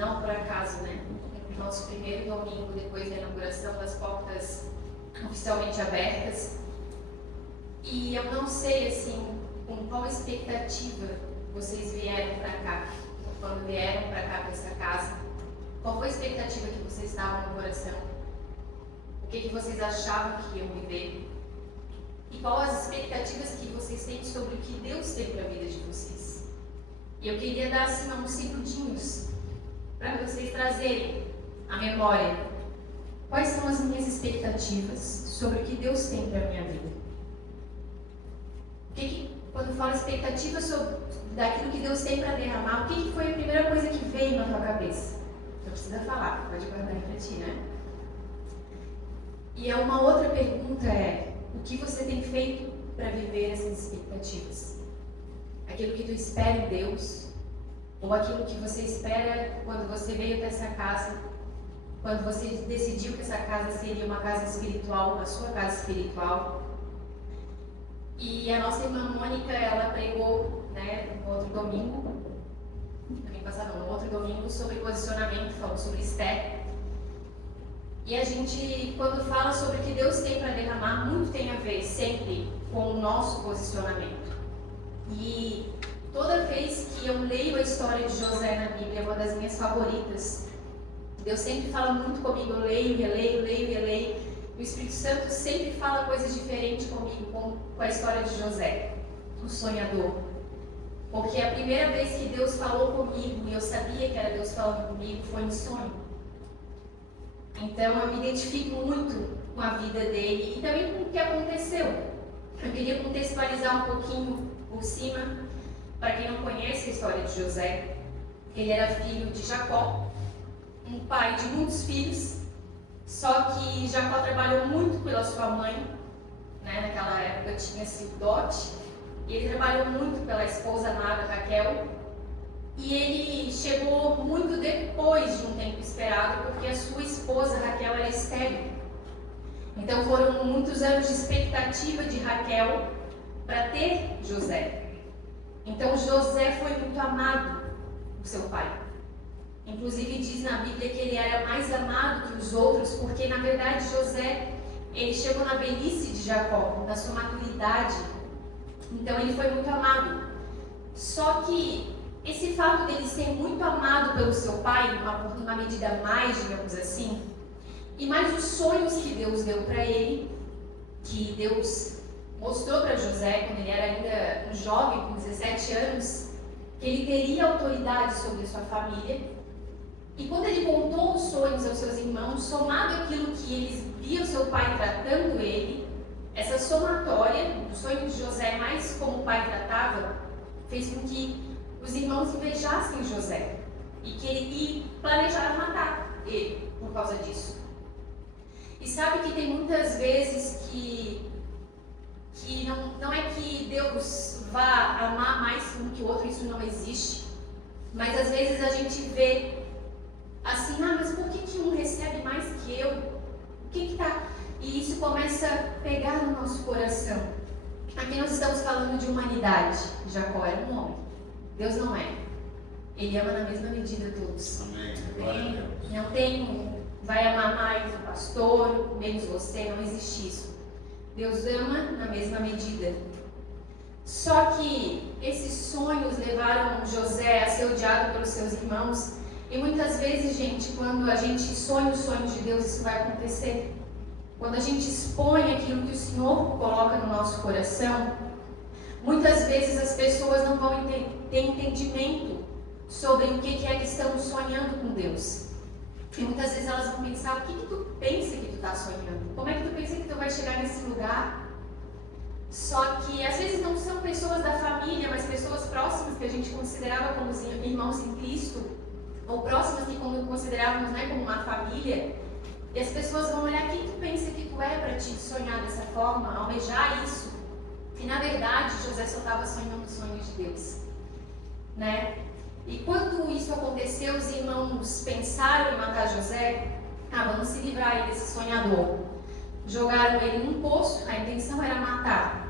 não por acaso, né? No nosso primeiro domingo depois da inauguração das portas oficialmente abertas. E eu não sei, assim, com qual expectativa vocês vieram para cá, quando vieram para cá, para essa casa. Qual foi a expectativa que vocês estavam no coração? O que vocês achavam que iam viver? E qual as expectativas que vocês têm sobre o que Deus tem para a vida de vocês? E eu queria dar, assim, uns segundinhos para vocês trazerem à memória quais são as minhas expectativas sobre o que Deus tem para a minha vida. Quando eu falo expectativa sobre daquilo que Deus tem para derramar, o que foi a primeira coisa que veio na tua cabeça? Não precisa falar, pode guardar aí para ti, né? E uma outra pergunta é: o que você tem feito para viver essas expectativas? Aquilo que tu espera em Deus, ou aquilo que você espera quando você veio até essa casa, quando você decidiu que essa casa seria uma casa espiritual, a sua casa espiritual. E a nossa irmã Mônica, ela pregou, né, no outro domingo, sobre posicionamento, falou sobre Esther. E a gente, quando fala sobre o que Deus tem para derramar, muito tem a ver sempre com o nosso posicionamento. E toda vez que eu leio a história de José na Bíblia, é uma das minhas favoritas. Deus sempre fala muito comigo, eu leio, releio. O Espírito Santo sempre fala coisas diferentes comigo, com a história de José, o sonhador. Porque a primeira vez que Deus falou comigo, e eu sabia que era Deus falando comigo, foi em sonho. Então eu me identifico muito com a vida dele e também com o que aconteceu. Eu queria contextualizar um pouquinho por cima, para quem não conhece a história de José. Ele era filho de Jacó, um pai de muitos filhos, só que Jacó trabalhou muito pela sua mãe, né? Naquela época tinha-se o dote, e ele trabalhou muito pela esposa amada Raquel, e ele chegou muito depois de um tempo esperado, porque a sua esposa Raquel era estéril. Então foram muitos anos de expectativa de Raquel para ter José. Então José foi muito amado por seu pai. Inclusive diz na Bíblia que ele era mais amado que os outros, porque na verdade José, ele chegou na velhice de Jacó, na sua maturidade. Então ele foi muito amado. Só que esse fato dele ser muito amado pelo seu pai, uma medida mais, digamos assim, e mais os sonhos que Deus deu para ele, que Deus mostrou para José quando ele era ainda um jovem, com 17 anos, que ele teria autoridade sobre a sua família. E quando ele contou os sonhos aos seus irmãos, somado aquilo que eles viam seu pai tratando ele, essa somatória do sonho de José, mais como o pai tratava, fez com que os irmãos invejassem José e planejaram matar ele por causa disso. E sabe que tem muitas vezes que não é que Deus vá amar mais um que o outro, isso não existe, mas às vezes a gente vê assim, mas por que um recebe mais que eu? O que tá? E isso começa a pegar no nosso coração. Aqui nós estamos falando de humanidade. Jacó era um homem. Deus não é. Ele ama na mesma medida todos. Amém. Não tem, vai amar mais o pastor, menos você, não existe isso. Deus ama na mesma medida. Só que esses sonhos levaram José a ser odiado pelos seus irmãos. E muitas vezes, gente, quando a gente sonha os sonhos de Deus, isso vai acontecer. Quando a gente expõe aquilo que o Senhor coloca no nosso coração, muitas vezes as pessoas não vão ter entendimento sobre o que é que estão sonhando com Deus. E muitas vezes elas vão pensar: o que tu pensa que tu está sonhando? Como é que tu pensa que tu vai chegar nesse lugar? Só que às vezes não são pessoas da família, mas pessoas próximas que a gente considerava como irmãos em Cristo, ou próximas que considerávamos, né, como uma família. E as pessoas vão olhar: quem tu pensa que tu é para te sonhar dessa forma, almejar isso? E na verdade José só estava sonhando os sonhos de Deus, né? E quando isso aconteceu, os irmãos pensaram em matar José. Vamos se livrar aí desse sonhador. Jogaram ele num poço, a intenção era matar.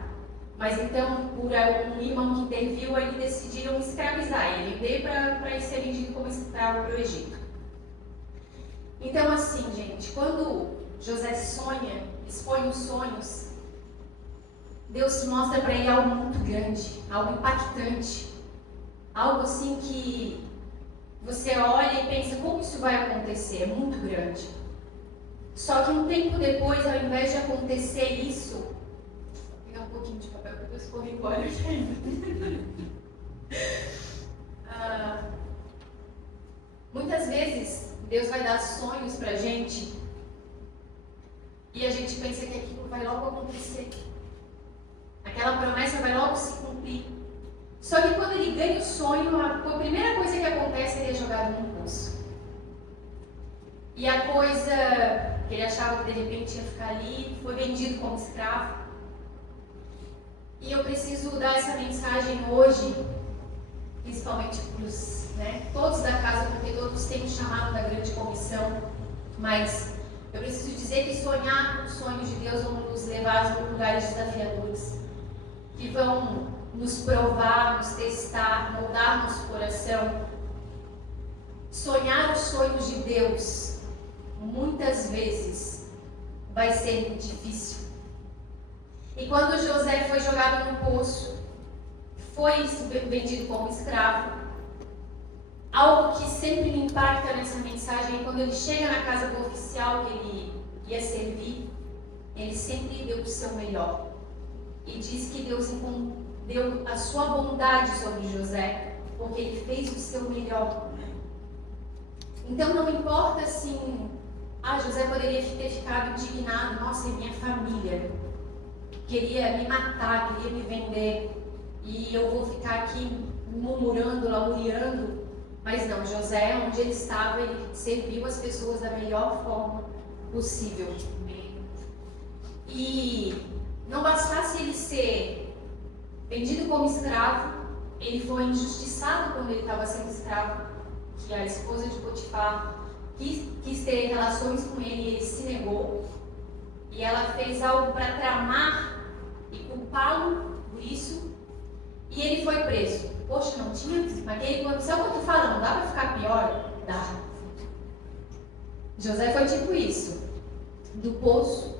Mas então, por um irmão que interviu, eles decidiram escravizar ele, vender para ele ser vendido como escravo para o Egito. Então, assim, gente, quando José sonha, expõe os sonhos, Deus mostra para ele algo muito grande, algo impactante, algo assim que você olha e pensa, como isso vai acontecer? É muito grande. Só que um tempo depois, ao invés de acontecer isso, vou pegar um pouquinho de papel porque eu escorri embora ainda. Muitas vezes Deus vai dar sonhos pra gente e a gente pensa que aquilo vai logo acontecer. Aquela promessa vai logo se cumprir. Só que quando ele ganha o sonho, a primeira coisa que acontece é ele é jogado num poço. E a coisa que ele achava que de repente ia ficar ali, foi vendido como escravo. E eu preciso dar essa mensagem hoje, principalmente para os, todos da casa, porque todos têm o chamado da grande comissão. Mas eu preciso dizer que sonhar com os sonhos de Deus vão nos levar a lugares desafiadores, que vão nos provar, nos testar, moldar nosso coração. Sonhar os sonhos de Deus, muitas vezes, vai ser muito difícil. E quando José foi jogado no poço, foi vendido como escravo, algo que sempre me impacta nessa mensagem é quando ele chega na casa do oficial que ele ia servir, ele sempre deu o seu melhor. E diz que Deus deu a sua bondade sobre José, porque ele fez o seu melhor. Então não importa assim, José poderia ter ficado indignado, nossa, é minha família, queria me matar, queria me vender, e eu vou ficar aqui murmurando, lamuriando. Mas não, José, onde ele estava, ele serviu as pessoas da melhor forma possível. E não bastasse ele ser vendido como escravo, ele foi injustiçado quando ele estava sendo escravo, que a esposa de Potifar quis ter relações com ele e ele se negou. E ela fez algo para tramar e culpá-lo por isso. E ele foi preso. Poxa, não tinha naquele condição que eu estou falando, dá para ficar pior? Dá. José foi tipo isso, do poço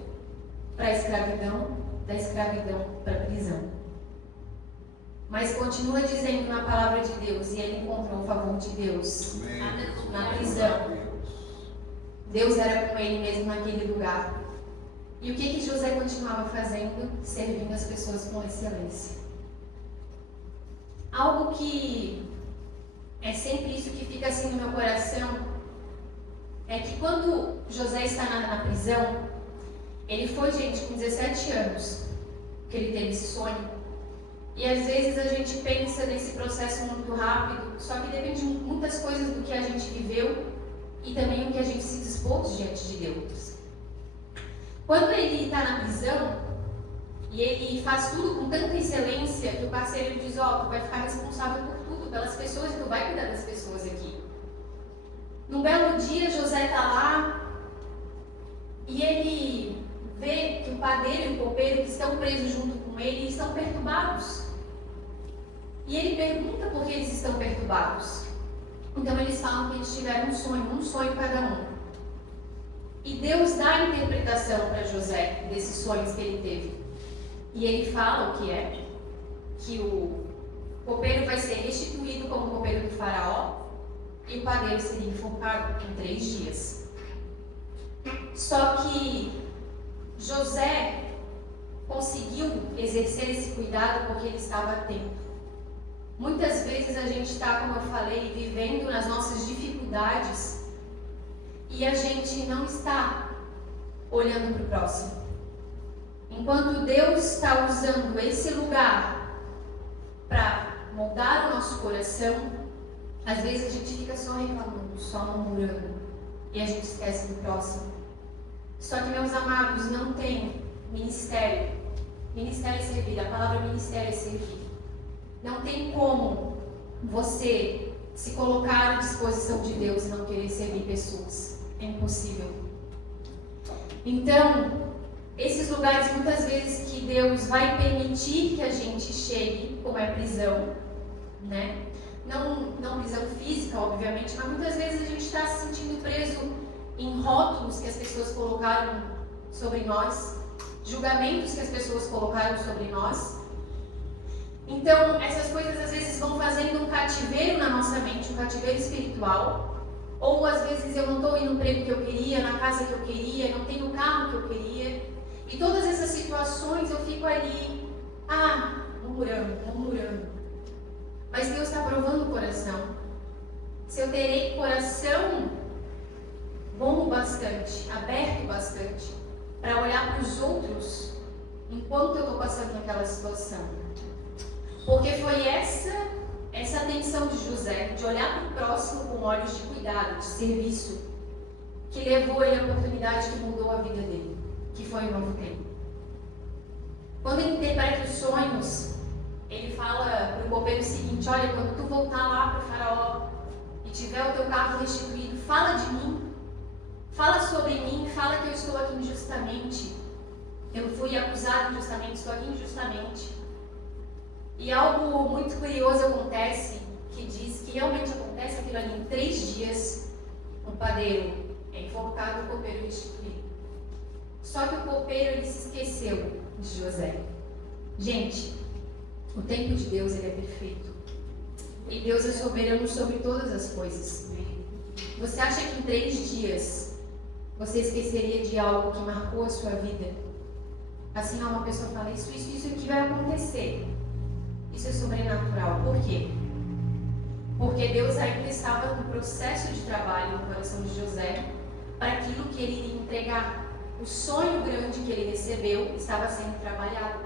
para a escravidão, da escravidão para a prisão. Mas continua dizendo na palavra de Deus, e ele encontrou o favor de Deus na prisão. Deus era com ele mesmo naquele lugar. E o que José continuava fazendo? Servindo as pessoas com excelência. Algo que é sempre isso que fica assim no meu coração, é que quando José está na prisão, ele foi, gente, com 17 anos que ele teve esse sonho. E às vezes a gente pensa nesse processo muito rápido, só que depende de muitas coisas do que a gente viveu e também o que a gente se dispôs diante de Deus. Quando ele está na prisão, e ele faz tudo com tanta excelência que o parceiro diz, tu vai ficar responsável por tudo, pelas pessoas, e tu vai cuidar das pessoas aqui. Num belo dia, José está lá e ele vê que o padeiro e o copeiro que estão presos junto com ele estão perturbados. E ele pergunta por que eles estão perturbados. Então eles falam que eles tiveram um sonho cada um. E Deus dá a interpretação para José desses sonhos que ele teve. E ele fala o que é, que o copeiro vai ser restituído como copeiro do faraó e o padeiro seria enforcado em 3 dias. Só que José conseguiu exercer esse cuidado porque ele estava atento. Muitas vezes a gente está, como eu falei, vivendo nas nossas dificuldades e a gente não está olhando para o próximo. Enquanto Deus está usando esse lugar para moldar o nosso coração, às vezes a gente fica só reclamando, só murmurando, e a gente esquece do próximo. Só que, meus amados, não tem ministério. Ministério é servir, a palavra ministério é servir. Não tem como você se colocar à disposição de Deus e não querer servir pessoas. É impossível. Então, esses lugares muitas vezes que Deus vai permitir que a gente chegue, como é prisão, né? Não prisão física, obviamente, mas muitas vezes a gente está se sentindo preso em rótulos que as pessoas colocaram sobre nós, julgamentos que as pessoas colocaram sobre nós. Então, essas coisas às vezes vão fazendo um cativeiro na nossa mente, um cativeiro espiritual. Ou às vezes eu não estou indo no emprego que eu queria, na casa que eu queria, não tenho o carro que eu queria. E todas essas situações eu fico ali, murmurando. Mas Deus está provando o coração. Se eu terei coração bom bastante, aberto bastante, para olhar para os outros enquanto eu estou passando naquela situação. Porque foi essa atenção de José, de olhar para o próximo com olhos de cuidado, de serviço, que levou ele à oportunidade que mudou a vida dele, que foi o novo tempo. Quando ele interpreta os sonhos, ele fala para o copeiro o seguinte: olha, quando tu voltar lá para o faraó e tiver o teu carro restituído, fala de mim, fala sobre mim, fala que eu estou aqui injustamente, eu fui acusado injustamente, estou aqui injustamente. E algo muito curioso acontece, que diz que realmente acontece aquilo ali em 3 dias, o padeiro é enforcado, o copeiro restituído. Só que o copeiro, ele se esqueceu de José. Gente, o tempo de Deus, ele é perfeito. E Deus é soberano sobre todas as coisas. Você acha que em 3 dias você esqueceria de algo que marcou a sua vida? Assim, uma pessoa fala, isso aqui vai acontecer. Isso é sobrenatural. Por quê? Porque Deus ainda estava no processo de trabalho no coração de José para aquilo que ele iria entregar. O sonho grande que ele recebeu estava sendo trabalhado.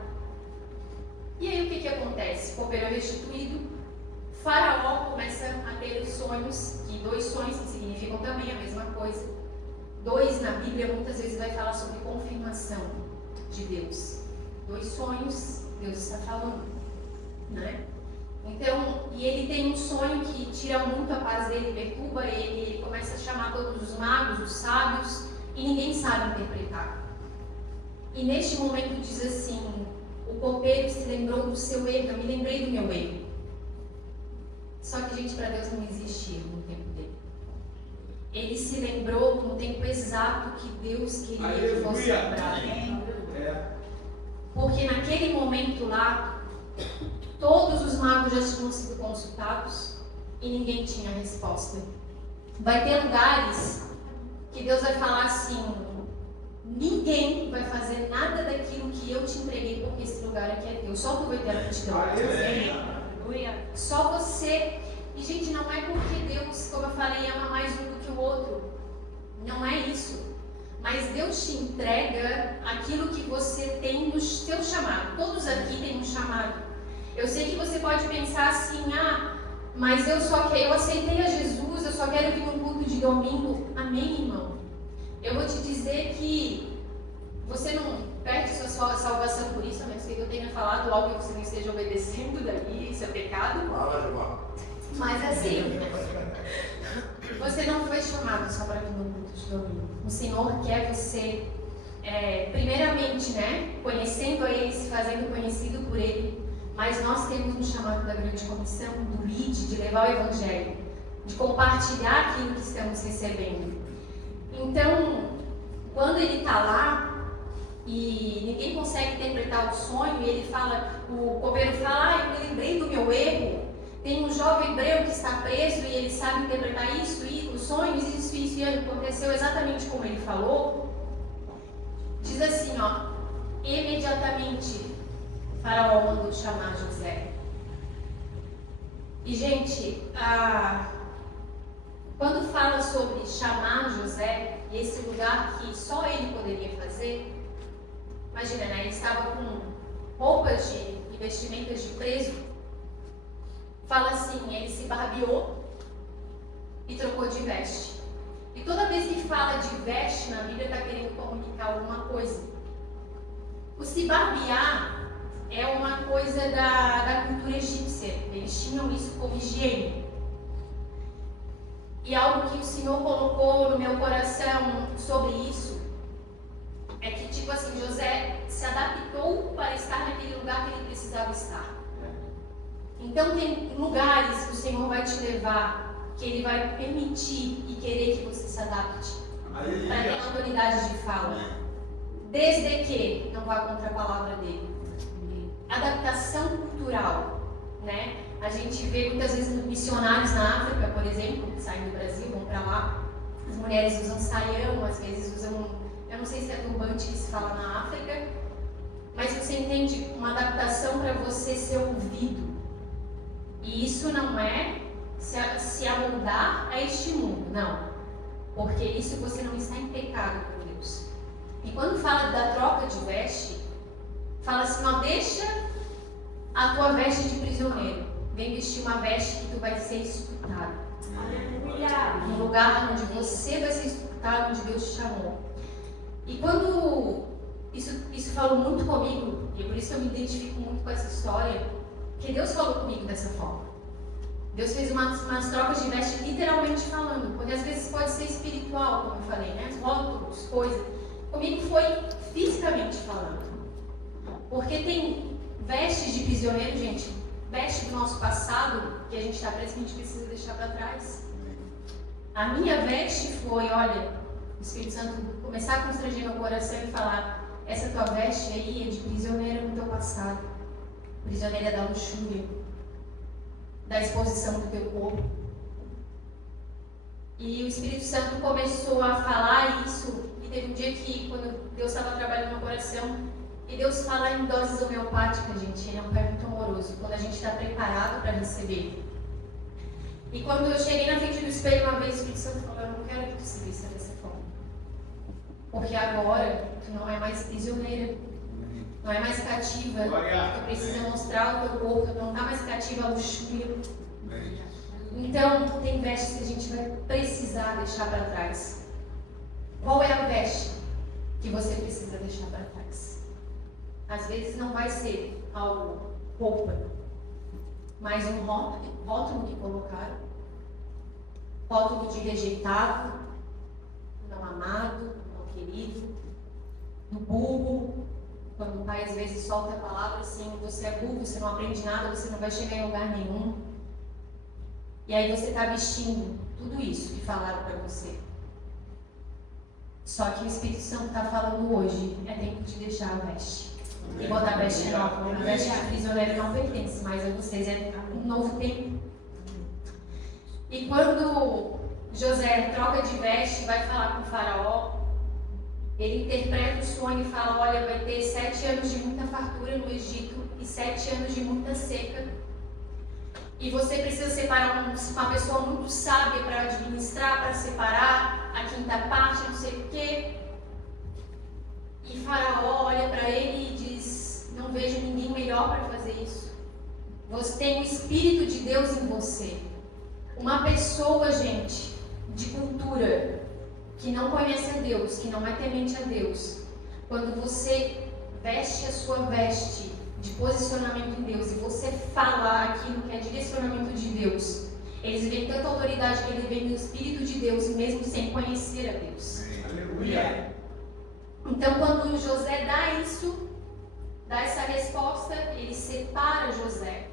E aí o que acontece? O copeiro é restituído, Faraó começa a ter os sonhos, que 2 sonhos que significam também a mesma coisa. 2 na Bíblia muitas vezes vai falar sobre confirmação de Deus. 2 sonhos, Deus está falando. Né? Então, e ele tem um sonho que tira muito a paz dele, perturba ele começa a chamar todos os magos, os sábios, e ninguém sabe interpretar. E neste momento diz assim, o copeiro se lembrou do seu erro, eu me lembrei do meu erro. Só que, gente, para Deus não existe erro no tempo dele. Ele se lembrou no tempo exato que Deus queria que fosse lembrado. Porque naquele momento lá, todos os magos já tinham sido consultados e ninguém tinha resposta. Vai ter lugares que Deus vai falar assim, ninguém vai fazer nada daquilo que eu te entreguei, porque esse lugar aqui é teu. Só tu vai ter a aptidão. Só você. E, gente, não é porque Deus, como eu falei, ama mais um do que o outro. Não é isso. Mas Deus te entrega aquilo que você tem no seu chamado. Todos aqui têm um chamado. Eu sei que você pode pensar assim, mas eu aceitei a Jesus, eu só quero vir no culto de domingo. Amém, irmão? Eu vou te dizer que você não perde sua salvação por isso, a menos que eu tenha falado algo que você não esteja obedecendo daí, isso é pecado. Mas assim, você não foi chamado só para vir no culto de domingo. O Senhor quer você, primeiramente, né, conhecendo a Ele, se fazendo conhecido por Ele. Mas nós temos um chamado da grande comissão, do lead, de levar o Evangelho, de compartilhar aquilo que estamos recebendo. Então, quando ele está lá e ninguém consegue interpretar o sonho, e ele fala, o copeiro fala, eu me lembrei do meu erro. Tem um jovem hebreu que está preso e ele sabe interpretar isso, e os sonhos, isso, e aconteceu exatamente como ele falou. Diz assim, imediatamente Faraó mandou chamar José. E, gente, quando fala sobre chamar José, esse lugar que só ele poderia fazer, imagina, né? Ele estava com roupas e vestimentas de preso. Fala assim, ele se barbeou e trocou de veste. E toda vez que fala de veste na Bíblia, está querendo comunicar alguma coisa. O se barbear é uma coisa da cultura egípcia. Eles tinham isso como higiene. E algo que o Senhor colocou no meu coração sobre isso é que, tipo assim, José se adaptou para estar naquele lugar que ele precisava estar. Então, tem lugares que o Senhor vai te levar, que Ele vai permitir e querer que você se adapte, para ter autoridade de fala, desde que não vá contra a palavra dele. Adaptação cultural, né? A gente vê muitas vezes missionários na África, por exemplo, que saem do Brasil, vão para lá. As mulheres usam saião, às vezes usam, eu não sei se é turbante que se fala na África, mas você entende, uma adaptação para você ser ouvido. E isso não é se amoldar a este mundo, não. Porque isso você não está em pecado com Deus. E quando fala da troca de veste, fala assim, ó, deixa a tua veste de prisioneiro. Vem vestir uma veste que tu vai ser escutado. No lugar onde você vai ser escutado, onde Deus te chamou. E quando isso falou muito comigo, e por isso que eu me identifico muito com essa história, que Deus falou comigo dessa forma. Deus fez umas trocas de veste literalmente falando, porque às vezes pode ser espiritual, como eu falei, né? Rótulos, coisas. Comigo foi fisicamente falando. Porque tem vestes de prisioneiro, gente, veste do nosso passado, que a gente está preso, que a gente precisa deixar para trás. A minha veste foi, olha, o Espírito Santo começar a constranger meu coração e falar, essa tua veste aí é de prisioneiro no teu passado. Prisioneira da luxúria, da exposição do teu corpo. E o Espírito Santo começou a falar isso, e teve um dia que, quando Deus estava trabalhando no meu coração, e Deus fala em doses homeopáticas, gente, Ele é um Pai muito amoroso, quando a gente está preparado para receber. E quando eu cheguei na frente do espelho uma vez, o Espírito Santo falou, eu não quero que tu se vista dessa forma. Porque agora, tu não é mais prisioneira. Não é mais cativa, tu precisa mostrar o teu corpo, não está mais cativa a luxúria. Então, tem vestes que a gente vai precisar deixar para trás. Qual é a veste que você precisa deixar para trás? Às vezes não vai ser algo, roupa, mas um rótulo que colocaram. Rótulo de rejeitado, não amado, não querido, do burro. Quando o pai às vezes solta a palavra assim, você é burro, você não aprende nada, você não vai chegar em lugar nenhum. E aí você está vestindo tudo isso que falaram para você. Só que o Espírito Santo está falando hoje, é tempo de deixar a veste. E botar a veste nova. A veste de prisioneiro não pertence mais a vocês, é um novo tempo. E quando José troca de veste, vai falar com o faraó, ele interpreta o sonho e fala, olha, vai ter 7 anos de muita fartura no Egito e 7 anos de muita seca. E você precisa separar uma pessoa muito sábia para administrar, para separar a quinta parte, não sei o quê. E Faraó olha para ele e diz, não vejo ninguém melhor para fazer isso. Você tem o Espírito de Deus em você. Uma pessoa, gente, de cultura, que não conhece a Deus, que não é temente a Deus, quando você veste a sua veste de posicionamento em Deus e você fala aquilo que é direcionamento de Deus, eles veem tanta autoridade que ele vem do Espírito de Deus, mesmo sem conhecer a Deus. Aleluia. Então, quando José dá essa resposta, ele separa José,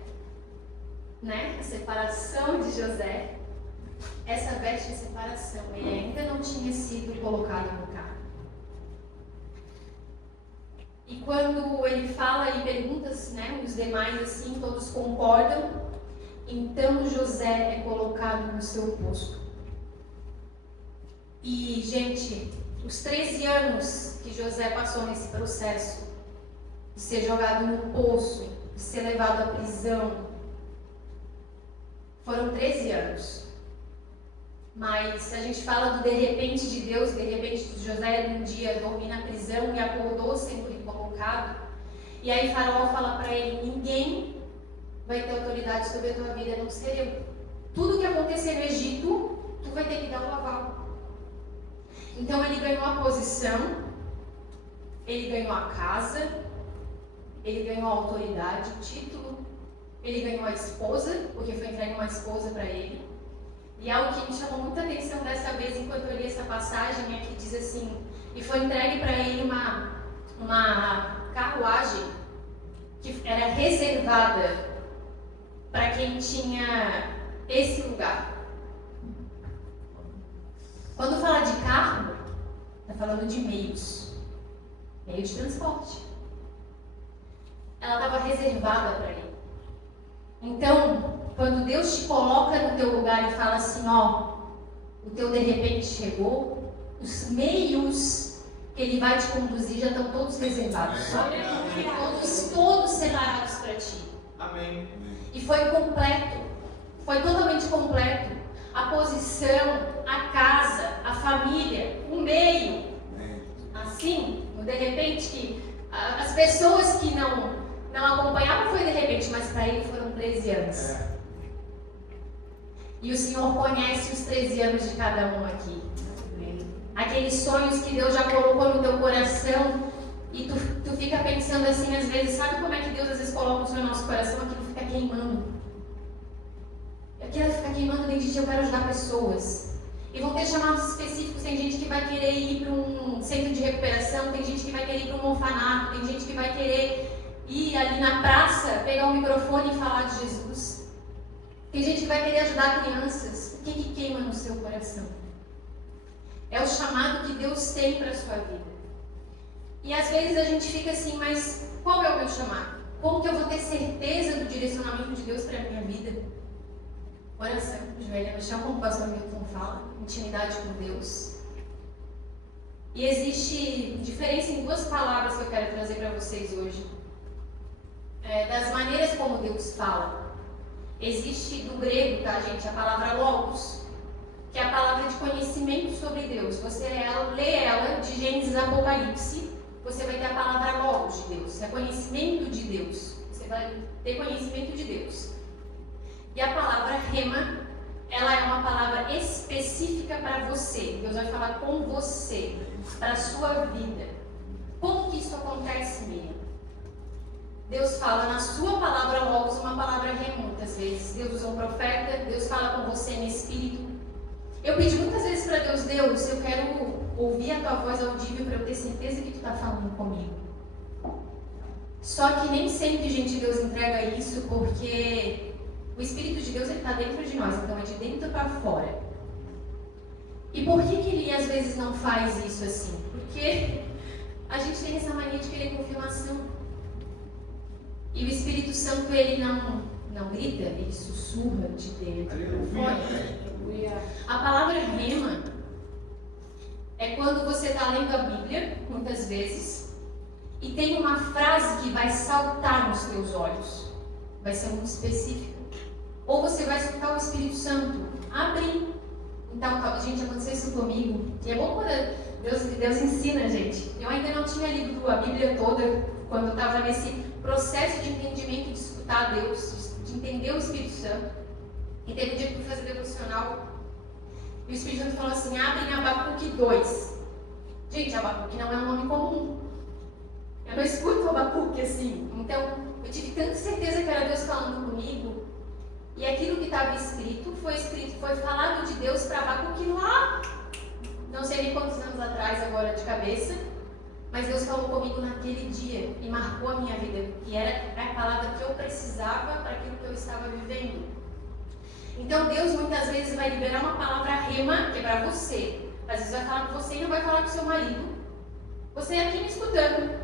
né? A separação de José. Essa veste é separação, ele ainda não tinha sido colocado no carro. E quando ele fala e pergunta, né, os demais assim, todos concordam, então José é colocado no seu posto. E, gente, os 13 anos que José passou nesse processo, de ser jogado no poço, de ser levado à prisão, foram 13 anos. Mas a gente fala do de repente de Deus, de repente de José um dia dormir na prisão e acordou sendo colocado. E aí Faraó fala para ele, ninguém vai ter autoridade sobre a tua vida, a não ser eu. Tudo que acontecer no Egito, tu vai ter que dar o aval. Então ele ganhou a posição, ele ganhou a casa, ele ganhou a autoridade, o título, ele ganhou a esposa, porque foi entregue uma esposa para ele. E algo que me chamou muita atenção dessa vez, enquanto eu li essa passagem, é que diz assim, e foi entregue para ele uma carruagem que era reservada para quem tinha esse lugar. Quando fala de carro, está falando de meio de transporte. Ela estava reservada para ele. Então, quando Deus te coloca no teu lugar e fala assim, ó, o teu de repente chegou, os meios que Ele vai te conduzir já estão todos reservados. Todos separados para ti. Amém. E foi completo, foi totalmente completo. A posição, a casa, a família, o meio. Assim, de repente, que as pessoas que não acompanhavam foi de repente, mas para ele foram 13 anos. E o Senhor conhece os 13 anos de cada um aqui. Aqueles sonhos que Deus já colocou no teu coração e tu fica pensando assim, às vezes, sabe como é que Deus às vezes coloca um sonho no nosso coração? Aquilo fica queimando. Aquilo fica queimando dentro de ti, eu quero ajudar pessoas. E vão ter chamados específicos, tem gente que vai querer ir para um centro de recuperação, tem gente que vai querer ir para um orfanato, tem gente que vai querer ir ali na praça, pegar um microfone e falar de Jesus. Tem gente que vai querer ajudar crianças. O que queima no seu coração? É o chamado que Deus tem para a sua vida. E às vezes a gente fica assim, mas qual é o meu chamado? Como que eu vou ter certeza do direcionamento de Deus para a minha vida? Oração, joelha no chão, como o pastor Milton fala, intimidade com Deus. E existe diferença em duas palavras que eu quero trazer para vocês hoje. Das maneiras como Deus fala. Existe do grego, tá, gente, a palavra logos, que é a palavra de conhecimento sobre Deus. Você lê ela de Gênesis a Apocalipse, você vai ter a palavra logos de Deus, é conhecimento de Deus. Você vai ter conhecimento de Deus. E a palavra rema, ela é uma palavra específica para você. Deus vai falar com você, para a sua vida. Como que isso acontece mesmo? Deus fala na sua palavra logos, uma palavra rema muitas vezes. Deus usa um profeta, Deus fala com você no Espírito. Eu pedi muitas vezes para Deus, eu quero ouvir a tua voz audível para eu ter certeza que tu está falando comigo. Só que nem sempre, gente, Deus entrega isso, porque o Espírito de Deus está dentro de nós, então é de dentro para fora. E por que Ele às vezes não faz isso assim? Porque a gente tem essa mania de querer confirmação. E o Espírito Santo, ele não grita, ele sussurra de dentro para fora. A palavra rema é quando você está lendo a Bíblia, muitas vezes, e tem uma frase que vai saltar nos teus olhos. Vai ser muito específica. Ou você vai escutar o Espírito Santo abrir. Então, gente, aconteceu isso comigo. E é bom quando Deus ensina a gente. Eu ainda não tinha lido a Bíblia toda quando eu estava nesse processo de entendimento, de escutar Deus, de entender o Espírito Santo. E teve um dia que eu fui fazer devocional e o Espírito Santo falou assim, abre em Abacuque 2. Gente, Abacuque não é um nome comum. Eu não escuto Abacuque assim. Então, eu tive tanta certeza que era Deus falando comigo. E aquilo que estava escrito, foi falado de Deus para Abacuque lá, não sei nem quantos anos atrás agora de cabeça, mas Deus falou comigo naquele dia e marcou a minha vida, que era a palavra que eu precisava para aquilo que eu estava vivendo. Então Deus muitas vezes vai liberar uma palavra rema, que é para você. Às vezes vai falar com você e não vai falar com seu marido. Você é aqui me escutando.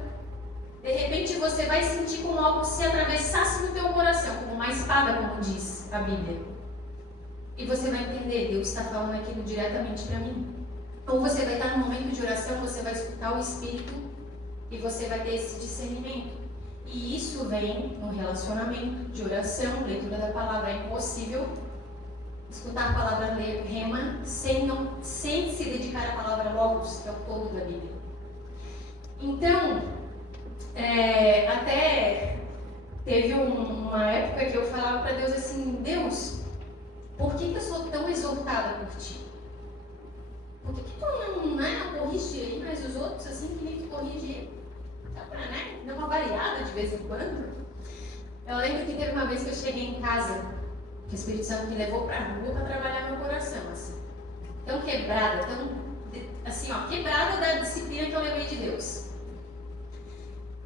De repente você vai sentir como algo se atravessasse no teu coração, como uma espada, como diz a Bíblia. E você vai entender, Deus está falando aquilo diretamente para mim. Ou você vai estar no momento de oração, você vai escutar o Espírito e você vai ter esse discernimento. E isso vem no relacionamento de oração, leitura da palavra. É impossível escutar a palavra rema sem se dedicar à palavra logos, que é o todo da Bíblia. Então, até teve uma época que eu falava para Deus assim, Deus, por que eu sou tão exortada por Ti? Por que tu não corrige aí, mas os outros assim que nem tu corrige, dá pra dar uma variada de vez em quando? Eu lembro que teve uma vez que eu cheguei em casa, que o Espírito Santo me levou pra rua para trabalhar meu coração, assim, tão quebrada, tão assim, ó, quebrada da disciplina que eu levei de Deus.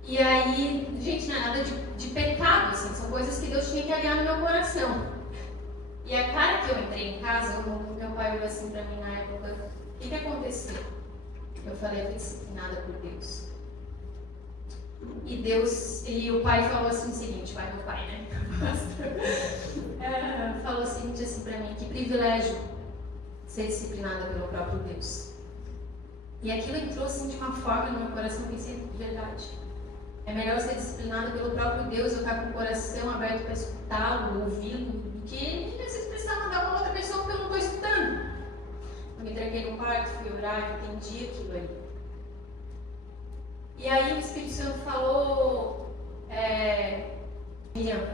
E aí, gente, não é nada de pecado, assim, são coisas que Deus tinha que alinhar no meu coração. E a cara que eu entrei em casa, meu pai olhou assim pra mim na época, o que aconteceu? Eu falei, eu fui disciplinada por Deus. E o pai falou assim o seguinte, meu pai, né? Falou o seguinte assim pra mim, que privilégio ser disciplinada pelo próprio Deus. E aquilo entrou assim de uma forma no meu coração, eu pensei, de verdade. É melhor ser disciplinada pelo próprio Deus, eu estar com o coração aberto para escutá-lo, ouvi-lo, do que às vezes precisar mandar uma outra pessoa porque eu não estou escutando. Eu me tranquei no quarto, fui orar, entendi aquilo ali. E aí o Espírito Santo falou, Miriam,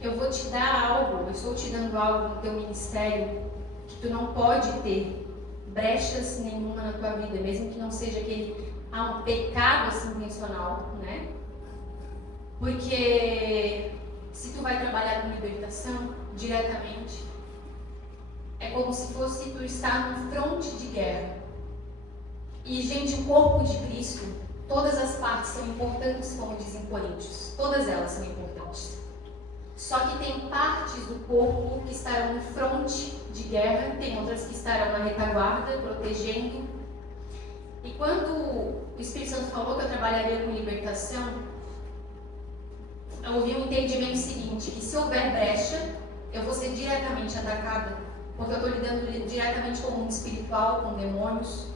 eu vou te dar algo, eu estou te dando algo no teu ministério que tu não pode ter brechas nenhuma na tua vida, mesmo que não seja um pecado assim intencional, né? Porque se tu vai trabalhar com libertação diretamente, é como se fosse tu estar num fronte de guerra. E, gente, o corpo de Cristo, todas as partes são importantes, como dizem Coríntios. Todas elas são importantes. Só que tem partes do corpo que estarão no fronte de guerra, tem outras que estarão na retaguarda, protegendo. E quando o Espírito Santo falou que eu trabalharia com libertação, eu ouvi um entendimento seguinte, que se houver brecha, eu vou ser diretamente atacada, porque eu estou lidando diretamente com o mundo espiritual, com demônios,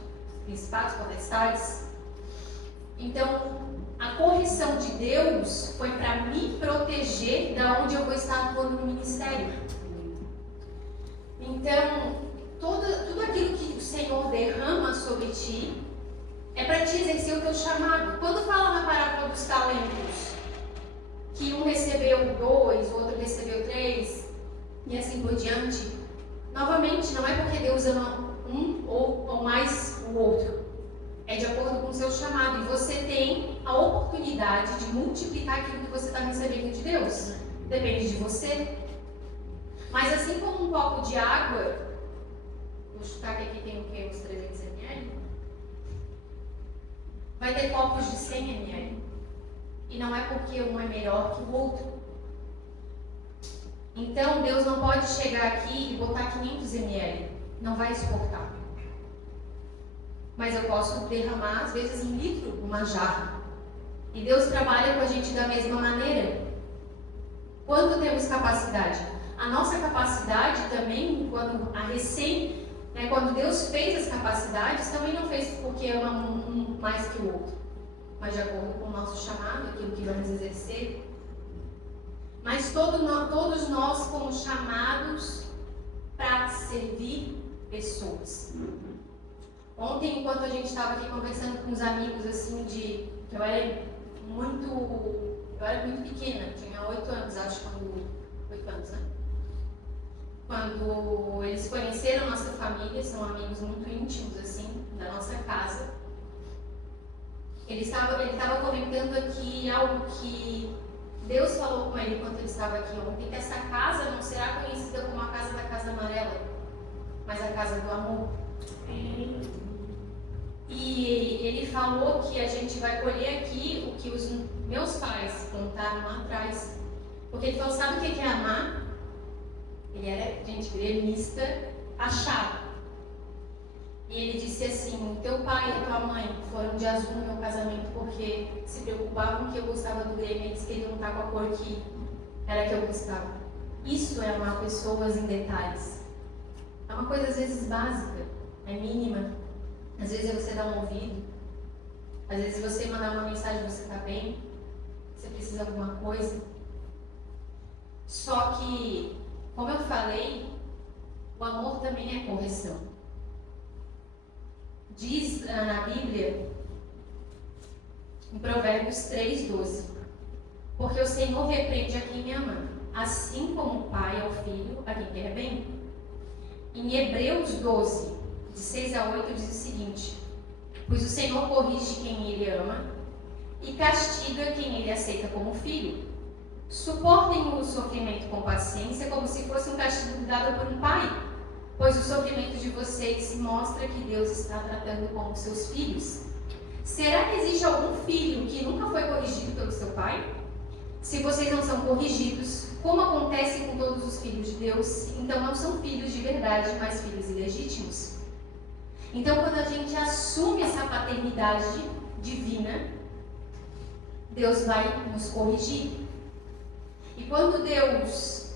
principados, potestades. Então, a correção de Deus foi para me proteger da onde eu vou estar atuando no ministério. Então, tudo aquilo que o Senhor derrama sobre ti é para te exercer o teu chamado. Quando fala na parábola dos talentos, que um recebeu 2, o outro recebeu 3, e assim por diante, novamente, não é porque Deus ama um ou mais o outro. É de acordo com o seu chamado. E você tem a oportunidade de multiplicar aquilo que você está recebendo de Deus. Depende de você. Mas assim como um copo de água, vou chutar que aqui tem o quê? Uns 300 ml? Vai ter copos de 100 ml. E não é porque um é melhor que o outro. Então Deus não pode chegar aqui e botar 500 ml. Não vai exportar. Mas eu posso derramar, às vezes, 1 litro numa jarra. E Deus trabalha com a gente da mesma maneira. Quando temos capacidade? A nossa capacidade também, quando Deus fez as capacidades, também não fez porque ama um mais que o outro. Mas de acordo com o nosso chamado, aquilo que vamos exercer. Mas todos nós fomos chamados para servir pessoas. Ontem, enquanto a gente estava aqui conversando com os amigos, assim, eu era muito pequena, tinha 8 anos, acho, 8 anos, né? Quando eles conheceram nossa família, são amigos muito íntimos, assim, da nossa casa. Ele estava comentando aqui algo que Deus falou com ele enquanto ele estava aqui ontem, que essa casa não será conhecida como a casa da Casa Amarela, mas a casa do amor. E ele falou que a gente vai colher aqui o que os meus pais plantaram lá atrás. Porque ele falou, sabe o que é amar? Ele era, gente, gremista, achado. E ele disse assim, o teu pai e a tua mãe foram de azul no meu casamento porque se preocupavam que eu gostava do Grêmio e eles queriam estar com a cor que era que eu gostava. Isso é amar pessoas em detalhes. É uma coisa às vezes básica, é mínima. Às vezes é você dar um ouvido. Às vezes você mandar uma mensagem, você está bem, você precisa de alguma coisa. Só que, como eu falei, o amor também é correção. Diz na Bíblia, em Provérbios 3:12, porque o Senhor repreende a quem me ama, assim como o pai ao filho, a quem quer bem. Em Hebreus 12, de 6 a 8, diz o seguinte, pois o Senhor corrige quem ele ama e castiga quem ele aceita como filho. Suportem o sofrimento com paciência, como se fosse um castigo dado por um pai. pois o sofrimento de vocês mostra que Deus está tratando como seus filhos. Será que existe algum filho que nunca foi corrigido pelo seu pai? Se vocês não são corrigidos, como acontece com todos os filhos de Deus, então não são filhos de verdade, mas filhos ilegítimos. Então, quando a gente assume essa paternidade divina, Deus vai nos corrigir. E quando Deus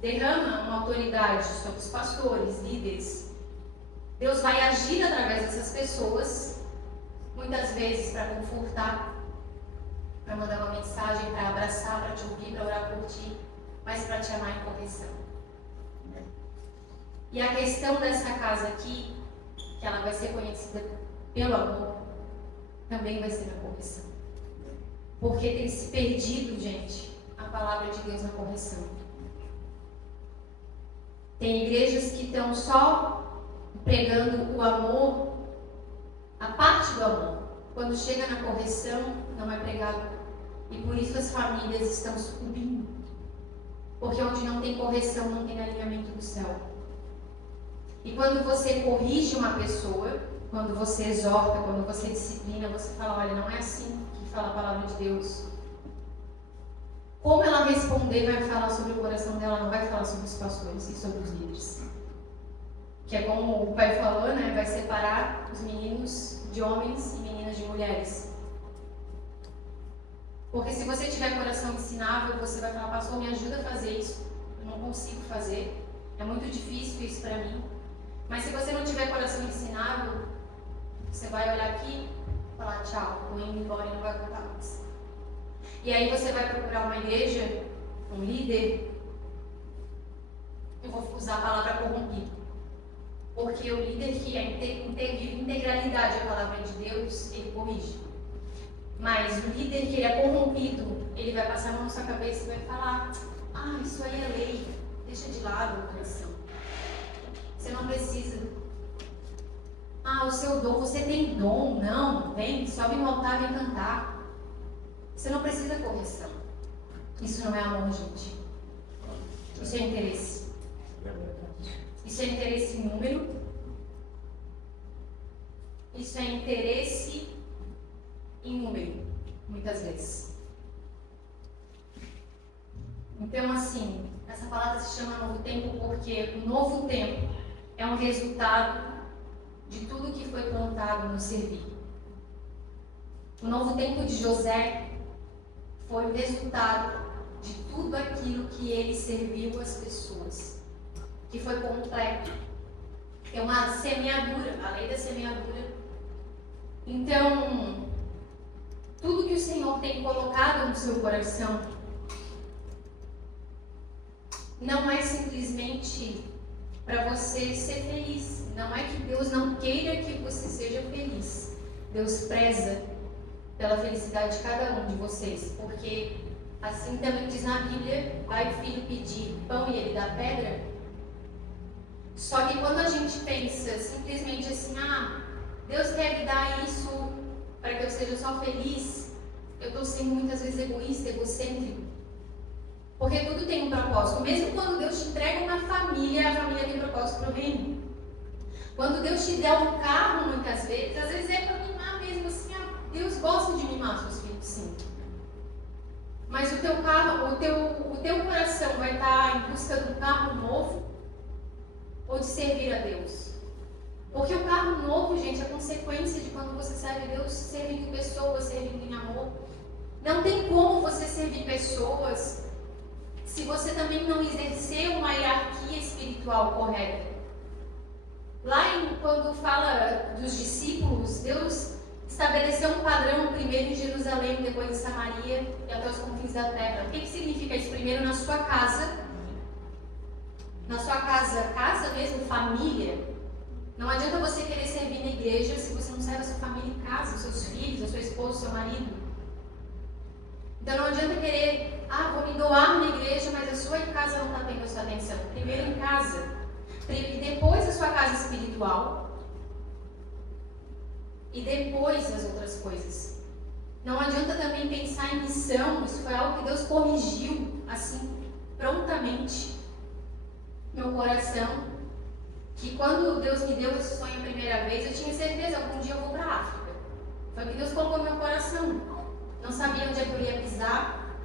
derrama uma autoridade sobre os pastores, líderes, Deus vai agir através dessas pessoas, muitas vezes para confortar, para mandar uma mensagem, para abraçar, para te ouvir, para orar por ti, mas para te amar em correção. E a questão dessa casa aqui, que ela vai ser conhecida pelo amor, também vai ser na correção. Porque tem se perdido, gente, a palavra de Deus na correção. Tem igrejas que estão só pregando o amor, a parte do amor. Quando chega na correção, não é pregado. E por isso as famílias estão sucumbindo. Porque onde não tem correção, não tem alinhamento do céu. E quando você corrige uma pessoa, quando você exorta, quando você disciplina, você fala, olha, não é assim que fala a palavra de Deus. Como ela responder vai falar sobre o coração dela, não vai falar sobre os pastores e sobre os líderes. Que é como o pai falou, né? Vai separar os meninos de homens e meninas de mulheres. Porque se você tiver coração ensinável, você vai falar, pastor, me ajuda a fazer isso. Eu não consigo fazer. É muito difícil isso para mim. Mas se você não tiver coração ensinável, você vai olhar aqui e falar, tchau, vou indo embora e não vai voltar mais. E aí você vai procurar uma igreja, um líder, eu vou usar a palavra corrompido. Porque o líder que vive integralidade à palavra de Deus, ele corrige. Mas o líder que ele é corrompido, ele vai passar a mão na sua cabeça e vai falar, isso aí é lei, deixa de lado a correção. Você não precisa. O seu dom, você tem dom, não, vem, sobe no altar e vem cantar. Você não precisa de correção. Isso não é amor, gente. Isso é interesse. Isso é interesse em número. Isso é interesse em número, muitas vezes. Então, assim, essa palavra se chama novo tempo porque o novo tempo é um resultado de tudo que foi plantado no servir. O novo tempo de José foi o resultado de tudo aquilo que ele serviu às pessoas, que foi completo. É uma semeadura, a lei da semeadura. Então, tudo que o Senhor tem colocado no seu coração não é simplesmente para você ser feliz. Não é que Deus não queira que você seja feliz. Deus preza pela felicidade de cada um de vocês, porque assim também diz na Bíblia, vai o filho pedir pão e ele dá pedra. Só que quando a gente pensa simplesmente assim, Deus quer me dar isso para que eu seja só feliz, eu estou sendo muitas vezes egoísta, egocêntrico. Porque tudo tem um propósito. Mesmo quando Deus te entrega uma família, a família tem propósito para o reino. Quando Deus te der um carro, muitas vezes, às vezes é para mimar mesmo assim, Deus gosta de mimar seus filhos, sim. Mas o teu carro, o teu coração vai estar em busca de um carro novo ou de servir a Deus? Porque o carro novo, gente, é consequência de quando você serve a Deus, servindo pessoas, servindo em amor. Não tem como você servir pessoas se você também não exercer uma hierarquia espiritual correta. Lá quando fala dos discípulos, Deus estabeleceu um padrão primeiro em Jerusalém, depois em Samaria e até os confins da terra. O que significa isso? Primeiro na sua casa, casa mesmo, família. Não adianta você querer servir na igreja se você não serve a sua família em casa, os seus filhos, a sua esposa, o seu marido. Então não adianta querer, vou me doar na igreja, mas a sua casa não está tendo a sua atenção. Primeiro em casa, e depois a sua casa espiritual, e depois as outras coisas. Não adianta também pensar em missão, isso foi algo que Deus corrigiu, assim, prontamente. meu coração que quando Deus me deu esse sonho a primeira vez, eu tinha certeza, algum dia eu vou para a África. Foi o que Deus colocou no meu coração. Não sabia onde é que eu ia pisar,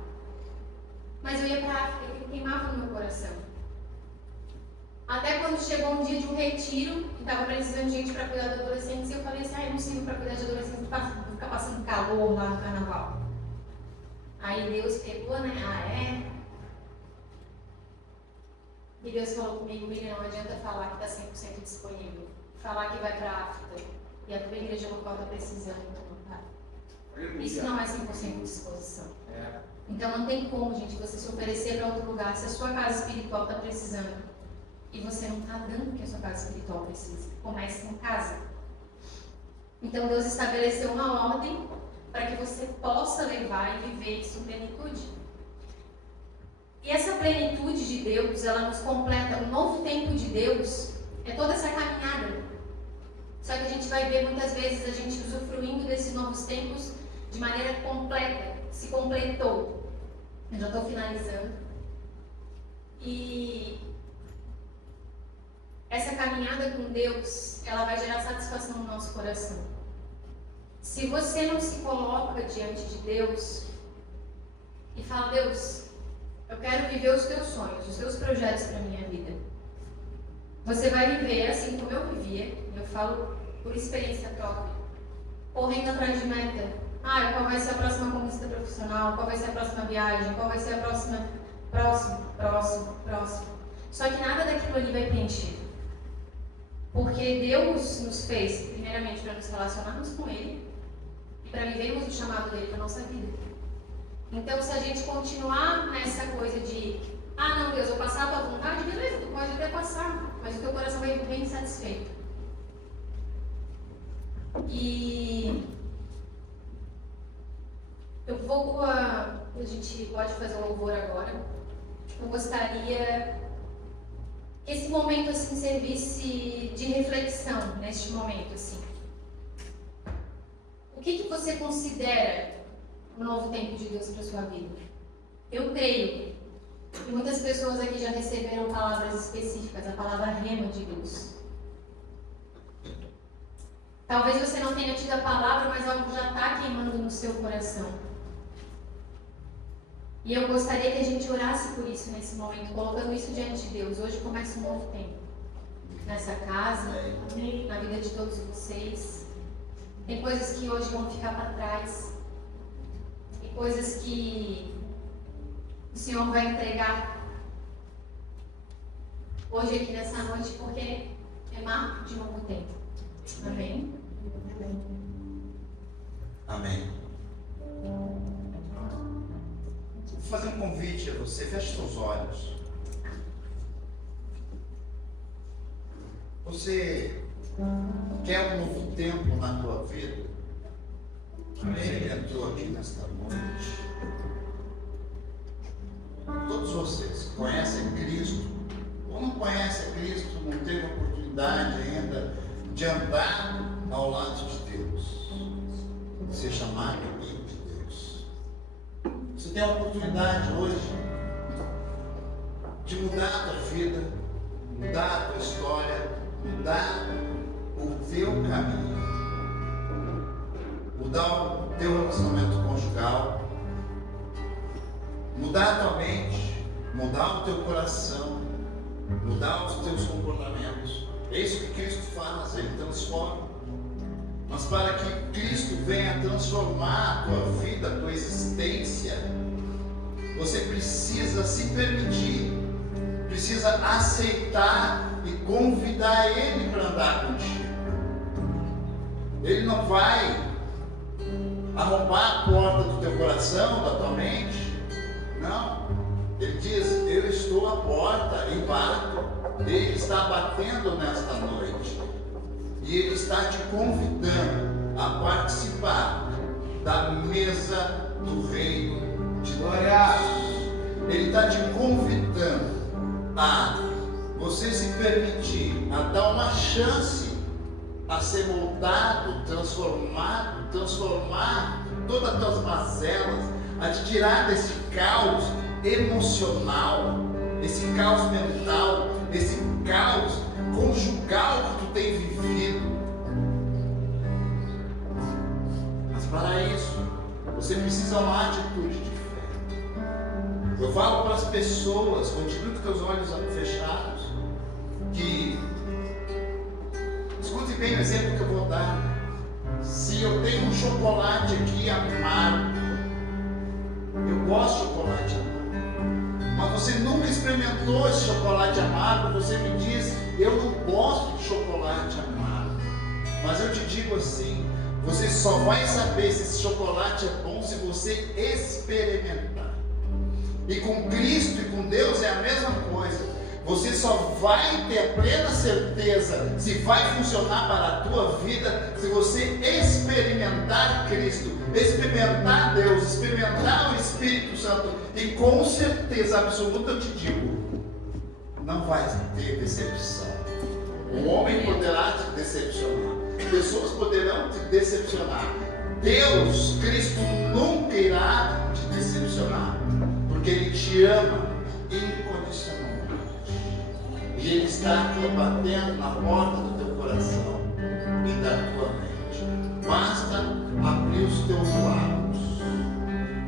mas eu ia para a África, que queimava no meu coração. Até quando chegou um dia de um retiro, e estava precisando de gente para cuidar de adolescentes, e eu falei assim, eu não sirvo para cuidar de adolescentes, vou ficar passando calor lá no carnaval. Aí Deus pegou, né? E Deus falou comigo, Miriam, não adianta falar que está 100% disponível. Falar que vai para a África e a tua igreja local está precisando, então não tá. Isso não é 100% disposição. Então não tem como, gente, você se oferecer para outro lugar se a sua casa espiritual está precisando e você não está dando o que a sua casa espiritual precisa. Comece em casa. Então Deus estabeleceu uma ordem para que você possa levar e viver isso em plenitude. E essa plenitude de Deus, ela nos completa. O novo tempo de Deus é toda essa caminhada. Só que a gente vai ver muitas vezes a gente usufruindo desses novos tempos de maneira completa. Se completou. Eu já estou finalizando. E essa caminhada com Deus, ela vai gerar satisfação no nosso coração. Se você não se coloca diante de Deus e fala, Deus, eu quero viver os teus sonhos, os teus projetos para a minha vida. Você vai viver assim como eu vivia, eu falo por experiência própria, correndo atrás de meta. Qual vai ser a próxima conquista profissional? Qual vai ser a próxima viagem? Qual vai ser a próxima? Próximo. Só que nada daquilo ali vai preencher. Porque Deus nos fez, primeiramente, para nos relacionarmos com Ele e para vivermos o chamado dele para a nossa vida. Então, se a gente continuar nessa coisa de não, Deus, eu passar a tua vontade, beleza, tu pode até passar, mas o teu coração vai bem insatisfeito. E a gente pode fazer um louvor agora. Eu gostaria que esse momento assim servisse de reflexão neste momento assim. O que você considera o novo tempo de Deus para a sua vida? Eu creio que muitas pessoas aqui já receberam palavras específicas, a palavra rema de Deus. Talvez você não tenha tido a palavra, mas algo já está queimando no seu coração. E eu gostaria que a gente orasse por isso nesse momento, colocando isso diante de Deus. Hoje começa um novo tempo. Nessa casa, na vida de todos vocês. Tem coisas que hoje vão ficar para trás. Tem coisas que o Senhor vai entregar hoje aqui nessa noite, porque é marco de novo tempo. Amém? Amém. Vou fazer um convite a você, feche seus olhos. Você quer um novo tempo na tua vida? Você entrou aqui nesta noite. Todos vocês conhecem Cristo ou não conhecem Cristo, não teve oportunidade ainda de andar ao lado de Deus, de ser chamado amigo de Deus. Você tem a oportunidade hoje de mudar a tua vida, mudar a tua história, mudar o teu caminho, mudar o teu relacionamento conjugal, mudar a tua mente, mudar o teu coração, mudar os teus comportamentos. É isso que Cristo faz, Ele transforma. Mas para que Cristo venha transformar a tua vida, a tua existência, você precisa se permitir, precisa aceitar e convidar Ele para andar contigo. Ele não vai arrombar a porta do teu coração, da tua mente. Não. Ele diz, eu estou à porta e bato. Ele está batendo nesta noite. E Ele está te convidando a participar da mesa do reino de Deus. Ele está te convidando a você se permitir, a dar uma chance a ser moldado, transformar todas as tuas mazelas, a te tirar desse caos emocional, esse caos mental, esse a uma atitude de fé. Eu falo para as pessoas, continue com teus olhos fechados, que escute bem o exemplo que eu vou dar. Se eu tenho um chocolate aqui amargo, eu gosto de chocolate amargo, mas você nunca experimentou esse chocolate amargo, você me diz, eu não gosto de chocolate amargo. Mas eu te digo assim, você só vai saber se esse chocolate é bom se você experimentar. E com Cristo e com Deus é a mesma coisa. Você só vai ter a plena certeza se vai funcionar para a tua vida se você experimentar Cristo, experimentar Deus, experimentar o Espírito Santo. E com certeza absoluta eu te digo, não vai ter decepção. O homem poderá te decepcionar, pessoas poderão te decepcionar. Deus, Cristo, nunca irá te decepcionar, porque Ele te ama incondicionalmente. E Ele está aqui batendo na porta do teu coração e da tua mente. Basta abrir os teus lábios,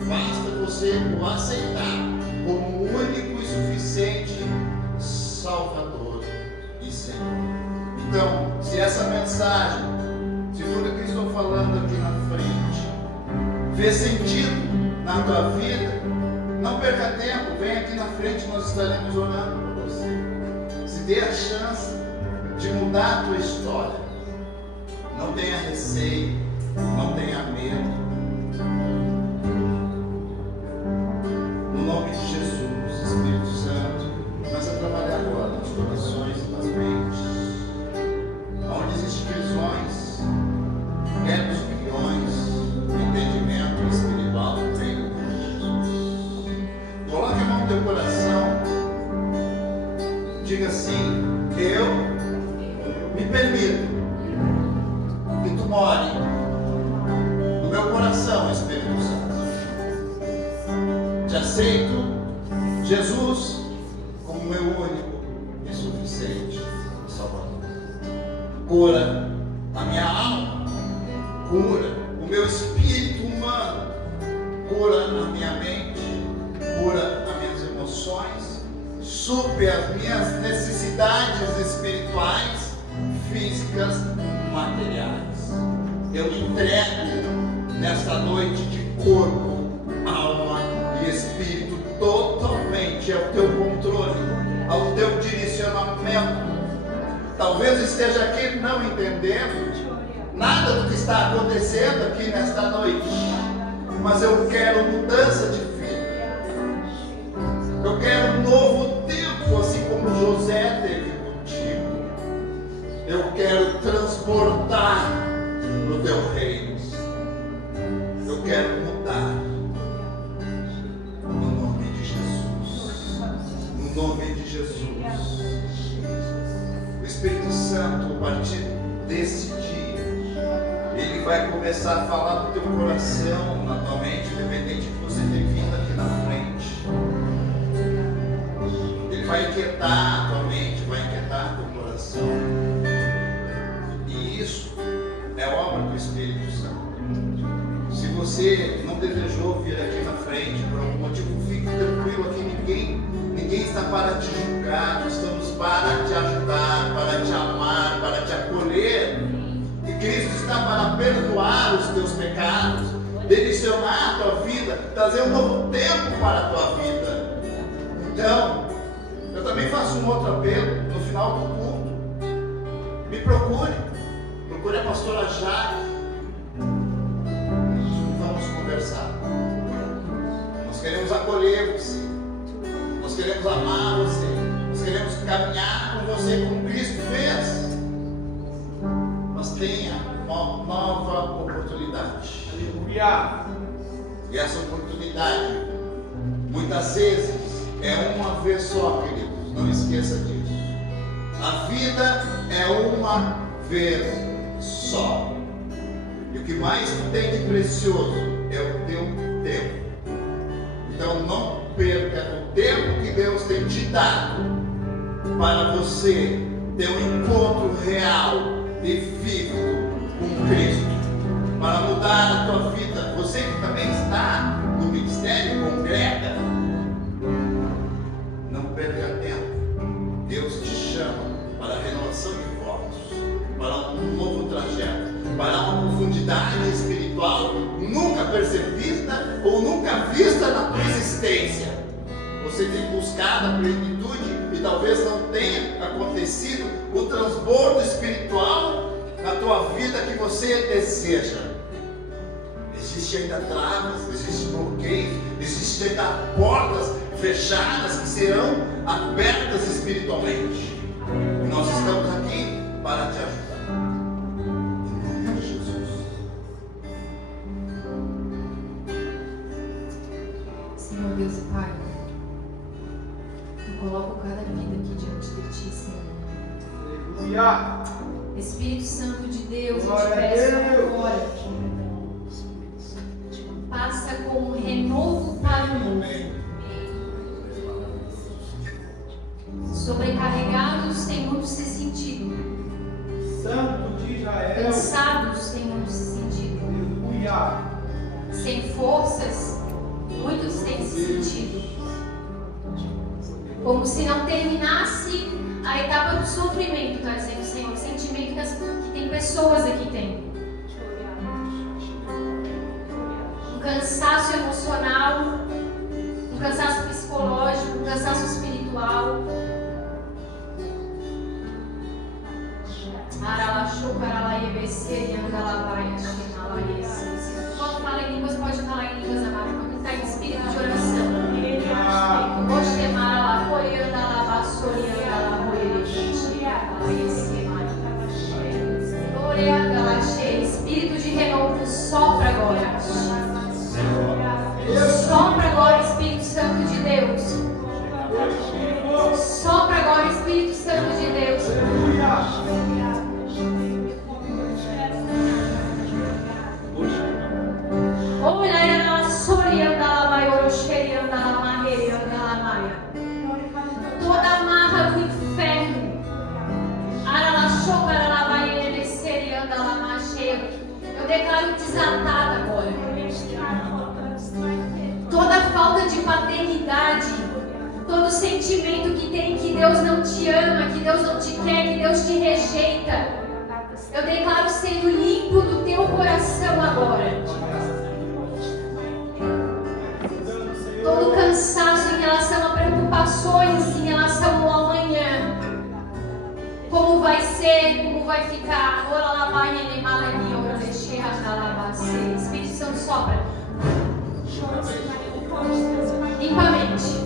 basta você o aceitar como o único e suficiente Salvador e Senhor. Então, se essa mensagem, se tudo que estou falando aqui na frente fez sentido na tua vida, não perca tempo, vem aqui na frente, nós estaremos orando por você. Se dê a chance de mudar a tua história. Não tenha receio, não tenha medo. No nome de Jesus, Espírito Santo, começa a trabalhar agora nos corações e nas mentes. Onde existem prisões, quebra os grilhões, entendimento espiritual no reino de Jesus. Coloque a mão no teu coração, diga assim: eu me permito que tu more no meu coração, Espírito Santo. Te aceito, Jesus, como meu único e suficiente Salvador. Cura a minha alma, cura o meu espírito humano, cura a minha mente, cura as minhas emoções, supre as minhas necessidades espirituais, físicas, materiais. Eu me entrego nesta noite de corpo, alma e espírito totalmente ao teu controle, ao teu direcionamento. Talvez esteja aqui não entendendo nada do que está acontecendo aqui nesta noite, mas eu quero mudança de vida. Eu quero um novo tempo, assim como José teve contigo. Eu quero transportar no teu reino. Eu quero mudar. No nome de Jesus. No nome de Jesus. O Espírito Santo, a partir desse dia, ele vai começar a falar no teu coração, na tua mente, independente de você ter vindo aqui na frente. Ele vai inquietar a tua mente, vai inquietar teu coração. E isso é obra do Espírito Santo. Se você não desejou vir aqui na frente por algum motivo, fique tranquilo aqui, ninguém está para te julgar, nós estamos para te ajudar, para te amar, para te acolher. E Cristo está para perdoar os teus pecados, direcionar a tua vida, trazer um novo tempo para a tua vida. Então, eu também faço um outro apelo no final do culto. Me procure a pastora Jaque. Vamos conversar. Nós queremos acolher você. Nós queremos amar você. Nós queremos caminhar com você como Cristo fez. Mas tenha uma nova oportunidade. Aleluia. E essa oportunidade, muitas vezes, é uma vez só, queridos. Não esqueça disso. A vida é uma vez só. E o que mais tu tem de precioso é o teu tempo. Então não perca o tempo que Deus tem te dado para você ter um encontro real e vivo com Cristo. para mudar a tua vida. Você que também está no ministério, congrega, não perca tempo. Deus te chama para a renovação de votos, para um novo trajeto, para uma profundidade espiritual nunca percebida ou nunca vista na tua existência. Você tem buscado a plenitude e talvez não tenha acontecido o transbordo espiritual na tua vida que você deseja. Existem ainda travas, existem bloqueios, existem ainda portas fechadas que serão abertas espiritualmente. E nós estamos aqui para te ajudar. Em nome de Jesus. Senhor Deus e Pai, eu coloco cada vida aqui diante de Ti, Senhor. Aleluia! Espírito Santo de Deus, eu te Glória a peço Deus. agora, passa com um renovo para o mundo. Sobrecarregados tem muitos se sentido, Santo de Israel! cansados tem muitos se sentido, Aleluia! sem forças, muitos têm se sentido. Como se não terminasse a etapa do sofrimento, está dizendo o Senhor, o sentimento que tem pessoas aqui têm. Um cansaço emocional, um cansaço psicológico, um cansaço espiritual. Quando fala em línguas, pode falar em línguas, amado. Quando está em espírito de oração. Espírito de renovo, sopra agora. Sopra agora, Espírito Santo de Deus. Sopra agora, Espírito Santo de Deus. Toda amarra do inferno, eu declaro desatada agora. Toda falta de paternidade, todo sentimento que tem que Deus não te ama, que Deus não te quer, que Deus te rejeita, eu declaro sendo limpo do teu coração agora. Todo cansaço em relação a preocupações, em relação ao amanhã, como vai ser, como vai ficar. Espírito Santo, sopra. Limpa a mente.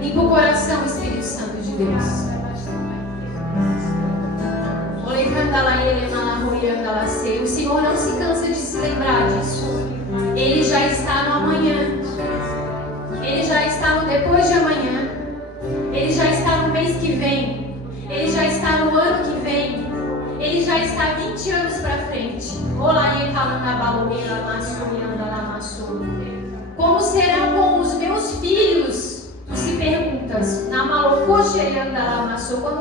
Limpa o coração, Espírito Santo de Deus. O Senhor não se cansa de se lembrar disso. Ele já está no amanhã. Ele já está no depois de amanhã. Ele já está no mês que vem. Ele já está no ano que vem. Ele já está 20 anos para frente. Como serão com os meus filhos? Tu se perguntas.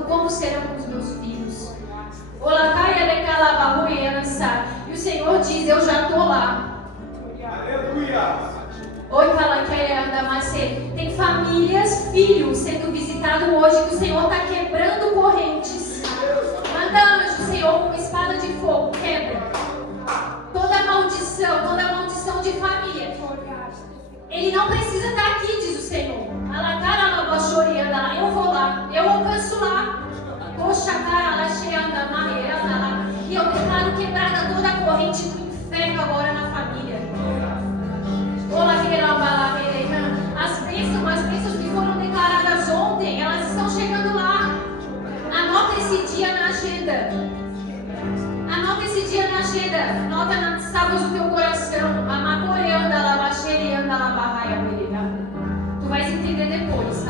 Como serão com os meus filhos? E o Senhor diz: eu já estou lá. Aleluia! Tem famílias, filhos sendo visitados hoje, que o Senhor está quebrando correntes. Manda anjo, Senhor, com espada de fogo, quebra toda maldição de família. Ele não precisa estar aqui, diz o Senhor. Eu vou lá, eu alcanço lá. E eu declaro quebrada toda a corrente do inferno agora na família. As bênçãos que foram declaradas ontem, elas estão chegando lá. Anota esse dia na agenda. Anota esse dia na agenda. Anota nas tábuas do teu coração. Tu vais entender depois.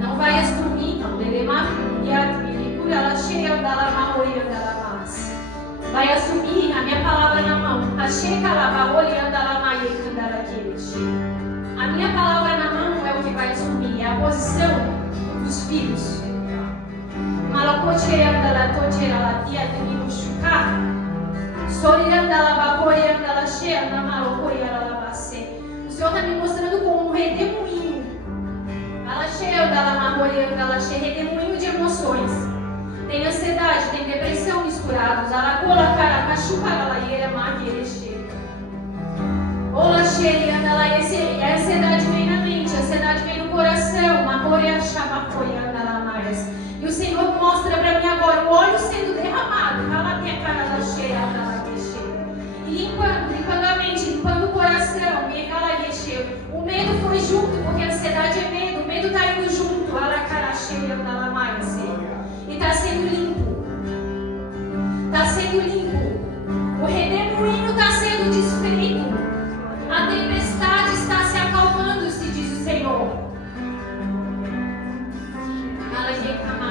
Não vais dormir, não. Vai assumir a minha palavra na mão. A minha palavra na mão é o que vai assumir. É a posição tochera la tia de mimushuka. Sorianda la baborianda la cheia na malocoria la base. O Senhor está me mostrando como um redemoinho. Ela cheia da la mamorianda la cheia, redemoinho de emoções. Tem ansiedade, tem depressão misturados. A lagoa cara machuca a laieira magueira cheia. Ola cheia anda lá e a ansiedade vem na mente, a ansiedade vem no coração. Magoria chama anda lá mais. E o Senhor mostra para mim agora o óleo sendo derramado. Ela tem a cara da cheia, anda lá cheia. E limpando a mente, limpando o coração. E ela cheia. O medo foi junto, porque a ansiedade é medo. O medo está indo junto. Ela cara cheia, anda lá mais. E está sendo limpo. Está sendo limpo. O redemoinho está sendo desfeito. A tempestade está se acalmando, se diz o Senhor. Ela reclama,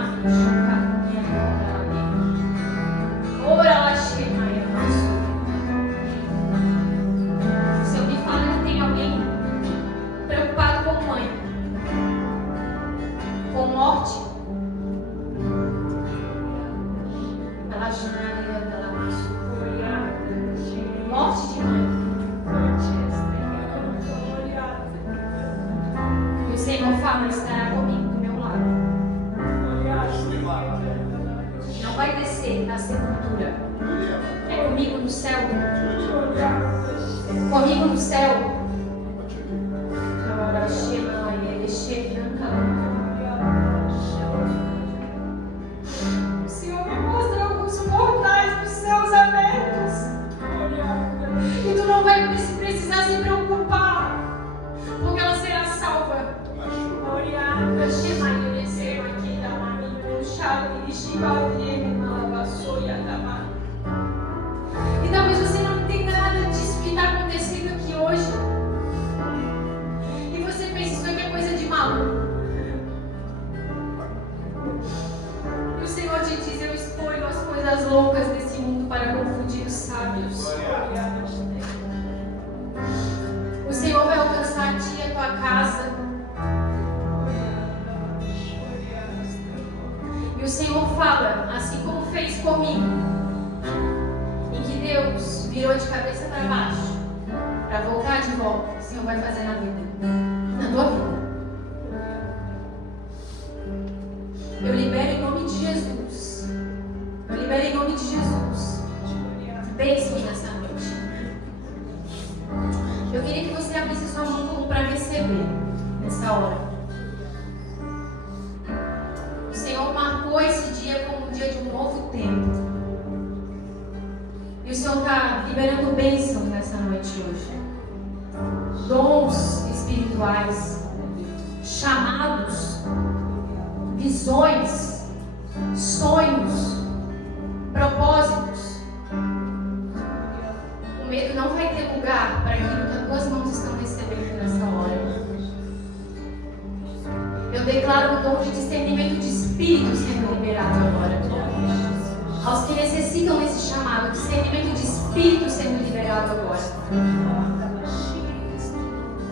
ora ela chega, se eu me falo que tem alguém preocupado com mãe, com morte, ela chama, morte de mãe. E o Senhor fala, estará comigo do meu lado. Não vai descer na sepultura. É comigo no céu. Comigo no céu. O Senhor me mostra alguns portais dos céus abertos. E tu não vai precisar se preocupar, porque ela será salva. E talvez você não entenda nada disso que está acontecendo aqui hoje. E você pensa, isso aqui é coisa de maluco. E o Senhor te diz, eu exponho as coisas loucas desse mundo para confundir os sábios. O Senhor vai alcançar a ti e a tua casa. E o Senhor fala, assim como fez comigo, em que Deus virou de cabeça para baixo, para voltar de volta. O Senhor vai fazer na vida, na tua vida. Eu libero em nome de Jesus. Eu libero em nome de Jesus. Bênçãos nessa noite. Eu queria que você abrisse sua mão como para receber nessa hora. O Senhor marcou esse dia como um dia de um novo tempo. E o Senhor está liberando bênçãos nessa noite hoje. Dons espirituais, chamados, visões, sonhos, propósitos. O medo não vai ter lugar para aquilo que as tuas mãos estão recebendo nessa hora. Eu declaro o dom de discernimento de espírito sendo liberado agora. Aos que necessitam desse chamado, discernimento de espírito sendo liberado agora.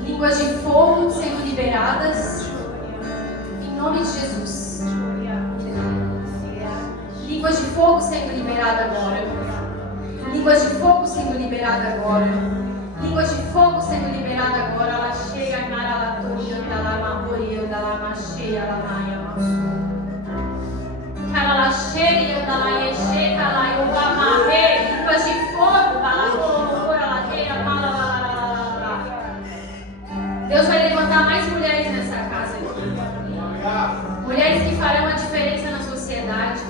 Línguas de fogo sendo liberadas. Em nome de Jesus. Línguas de fogo sendo liberada agora. Línguas de fogo sendo liberada agora. Línguas de fogo sendo liberada agora. Ela cheia, maralatória, dalamamori, dalamacheia, lamaia, maçu. Ela cheia, dalaieche, calaiubamarre. Línguas de fogo, balacolocora, lateia, malalalala. Deus vai levantar mais mulheres nessa casa aqui. Mulheres que farão a diferença na sociedade.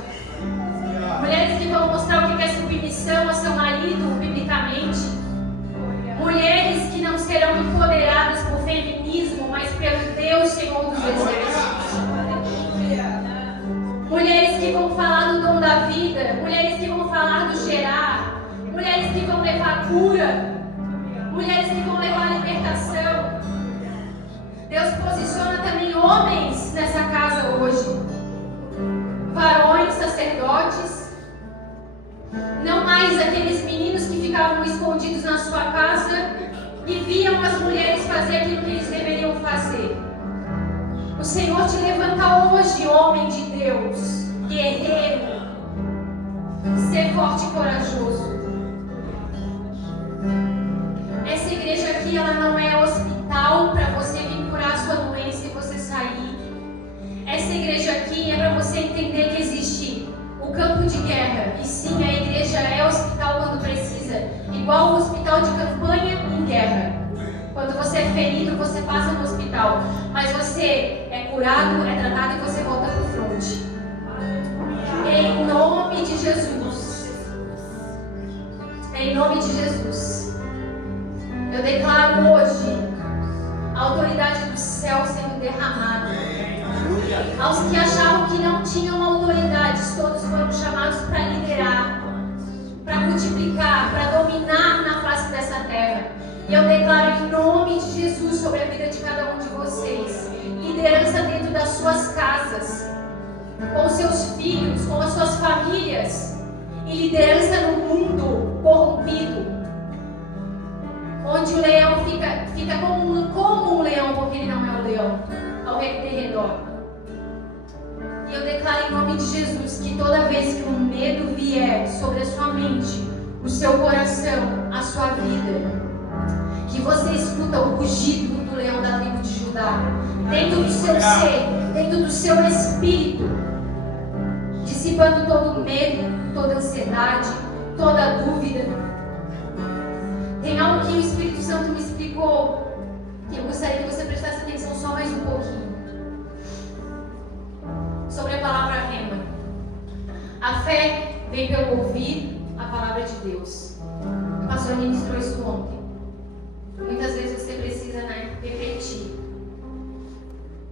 Mulheres que vão mostrar o que é submissão ao seu marido, biblicamente. Mulheres que não serão empoderadas por feminismo, mas pelo Deus Senhor dos Exércitos. Mulheres que vão falar do dom da vida. Mulheres que vão falar do gerar. Mulheres que vão levar cura. Mulheres que vão levar libertação. Deus posiciona também homens nessa casa hoje. Varões, sacerdotes. Não mais aqueles meninos que ficavam escondidos na sua casa e viam as mulheres fazer aquilo que eles deveriam fazer. O Senhor te levanta hoje, homem de Deus, guerreiro, Ser forte e corajoso. Essa igreja aqui, ela não é hospital para você vir curar a sua doença e você sair. Essa igreja aqui é para você entender que existe o campo de guerra. E sim, a igreja é hospital quando precisa. Igual o hospital de campanha em guerra. Quando você é ferido, você passa no hospital. Mas você é curado, é tratado e você volta para o fronte. Em nome de Jesus. Em nome de Jesus. Eu declaro hoje a autoridade do céu sendo derramada. Aos que achavam que não tinham autoridades, todos foram chamados para liderar, para multiplicar, para dominar na face dessa terra. E eu declaro em nome de Jesus sobre a vida de cada um de vocês, liderança dentro das suas casas, com seus filhos, com as suas famílias, e liderança no mundo corrompido, onde o leão fica como um leão, porque ele não é o leão, ao redor. E eu declaro em nome de Jesus que toda vez que o medo vier sobre a sua mente, o seu coração, a sua vida, que você escuta o rugido do leão da tribo de Judá, dentro do seu ser, dentro do seu espírito, dissipando todo medo, toda ansiedade, toda dúvida. Tem algo que o Espírito Santo me explicou, que eu gostaria que você prestasse atenção só mais um pouquinho. Sobre a palavra rema. A fé vem pelo ouvir a palavra de Deus. O pastor ministrou isso ontem. Muitas vezes você precisa, repetir.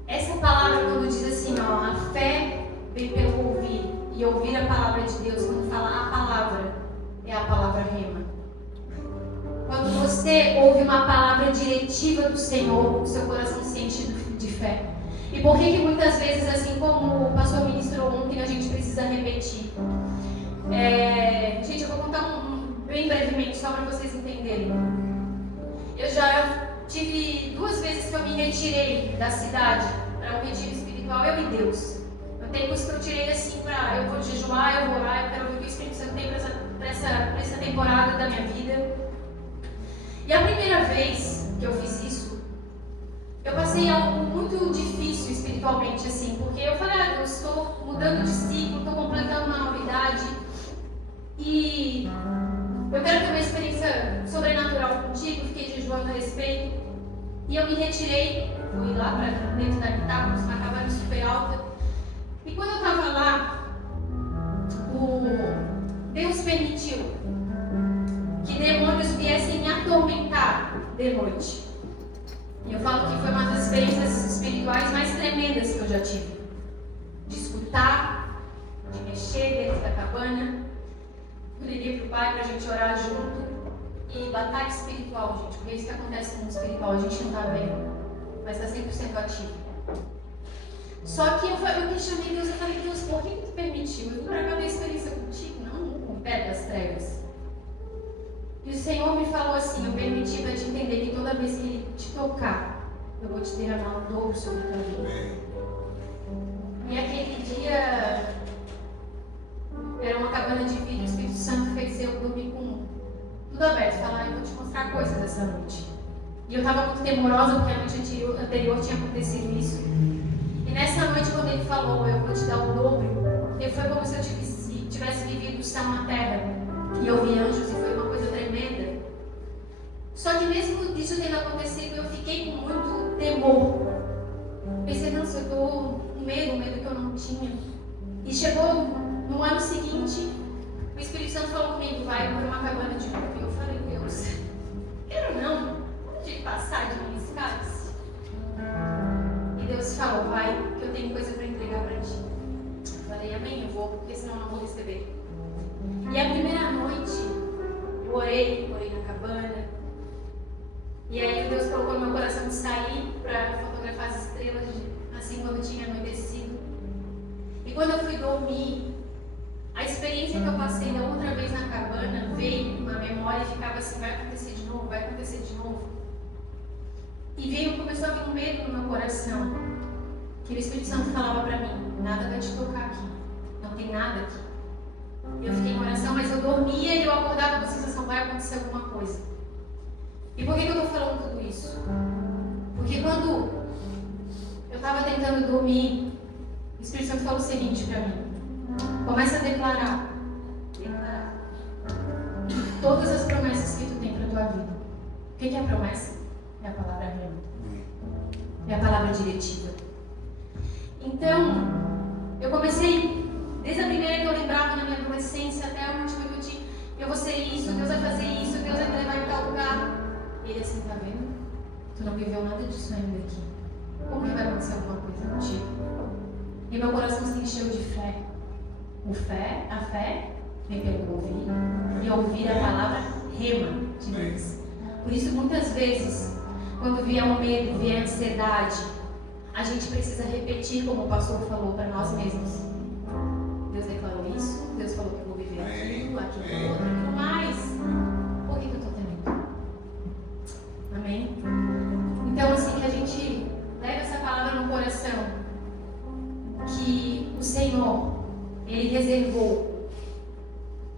Essa palavra, quando diz assim, a fé vem pelo ouvir, e ouvir a palavra de Deus, quando fala a palavra, é a palavra rema. Quando você ouve uma palavra diretiva do Senhor, o seu coração se enche de fé. E por que muitas vezes, assim como o pastor ministrou ontem, a gente precisa repetir? Gente, eu vou contar bem brevemente, só para vocês entenderem. Eu já tive 2 vezes que eu me retirei da cidade para um retiro espiritual, eu e Deus. Eu tempos que eu tirei assim eu vou jejuar, eu vou orar, eu quero ver o que o Espírito Santo tem para essa temporada da minha vida. E a primeira vez que eu fiz isso, eu passei algo muito difícil espiritualmente, assim, porque eu falei, eu estou mudando de ciclo, estou completando uma novidade e eu quero ter uma experiência sobrenatural contigo, fiquei jejuando a respeito e eu me retirei, fui lá para dentro da guitarra, uma cabana super alta, e quando eu estava lá, Deus permitiu que demônios viessem me atormentar de noite. E eu falo que foi uma das experiências espirituais mais tremendas que eu já tive. De escutar, de mexer dentro da cabana. Eu liguei para o pai para a gente orar junto. E batalha espiritual, gente. Porque é isso que acontece no espiritual. A gente não está bem, mas está 100% ativo. Só que eu questionei Deus. Eu falei, Deus, por que tu permitiu? Eu vim para cá ter experiência contigo, não com o pé das trevas. E o Senhor me falou assim, eu permiti para te entender que toda vez que Ele te tocar, eu vou te derramar um dobro sobre a tua vida. E aquele dia, era uma cabana de vidro, o Espírito Santo fez eu dormir com tudo aberto, falar, eu vou te mostrar coisas essa noite. E eu estava muito temorosa, porque a noite anterior tinha acontecido isso. E nessa noite, quando Ele falou, eu vou te dar o dobro, foi como se eu tivesse vivido o céu na terra. E eu vi anjos e foi uma coisa tremenda. Só que mesmo disso tendo acontecido, eu fiquei com muito temor. Pensei, nossa, eu estou com medo que eu não tinha. E chegou no ano seguinte, o Espírito Santo falou comigo, vai para uma cabana de novo. E eu falei, Deus, quero não, pode passar de mim esse cálice. E Deus falou, vai, que eu tenho coisa para entregar para ti. Eu falei, amém, eu vou, porque senão eu não vou receber. E a primeira noite, eu orei na cabana. E aí Deus colocou no meu coração de sair para fotografar as estrelas, assim, quando tinha anoitecido. E quando eu fui dormir, a experiência que eu passei da outra vez na cabana veio na memória e ficava assim, vai acontecer de novo, vai acontecer de novo. E começou a vir um medo no meu coração. Que o Espírito Santo falava para mim, nada vai te tocar aqui, não tem nada aqui. Eu fiquei em oração, mas eu dormia e eu acordava com a sensação, vai acontecer alguma coisa. E por que eu estou falando tudo isso? Porque quando eu estava tentando dormir, o Espírito Santo falou o seguinte para mim: começa a declarar todas as promessas que tu tem para tua vida. O que é a promessa? É a palavra rema. É a palavra diretiva. Então, eu comecei, desde a primeira que eu lembrava na minha adolescência até a última que eu tinha, eu vou ser isso, Deus vai fazer isso, Deus vai me levar em tal lugar. Ele assim, tá vendo? Tu não viveu nada disso ainda aqui. Como que vai acontecer alguma coisa contigo? E meu coração se encheu de fé. A fé vem pelo ouvir, e ouvir a palavra rema de Deus. Por isso, muitas vezes, quando vier o medo, vier a ansiedade, a gente precisa repetir, como o pastor falou, para nós mesmos. Deus declarou isso, Deus falou que eu vou viver aquilo, aquilo mais. Por que eu estou temendo? Amém? Então, assim, que a gente leve essa palavra no coração, que o Senhor, Ele reservou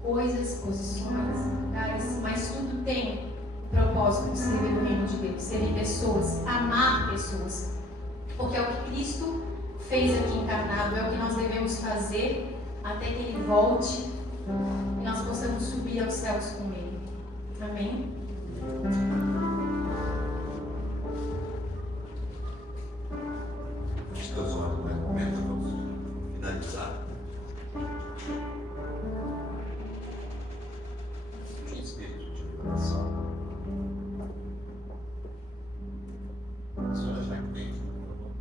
coisas, posições, lugares, mas tudo tem propósito de servir o reino de Deus, servir pessoas, amar pessoas, porque é o que Cristo fez aqui encarnado, é o que nós devemos fazer até que Ele volte e nós possamos subir aos céus com Ele. Amém? Feche teus olhos, né? Comenta, vamos finalizar. Espírito de oração. A senhora já vem, por favor.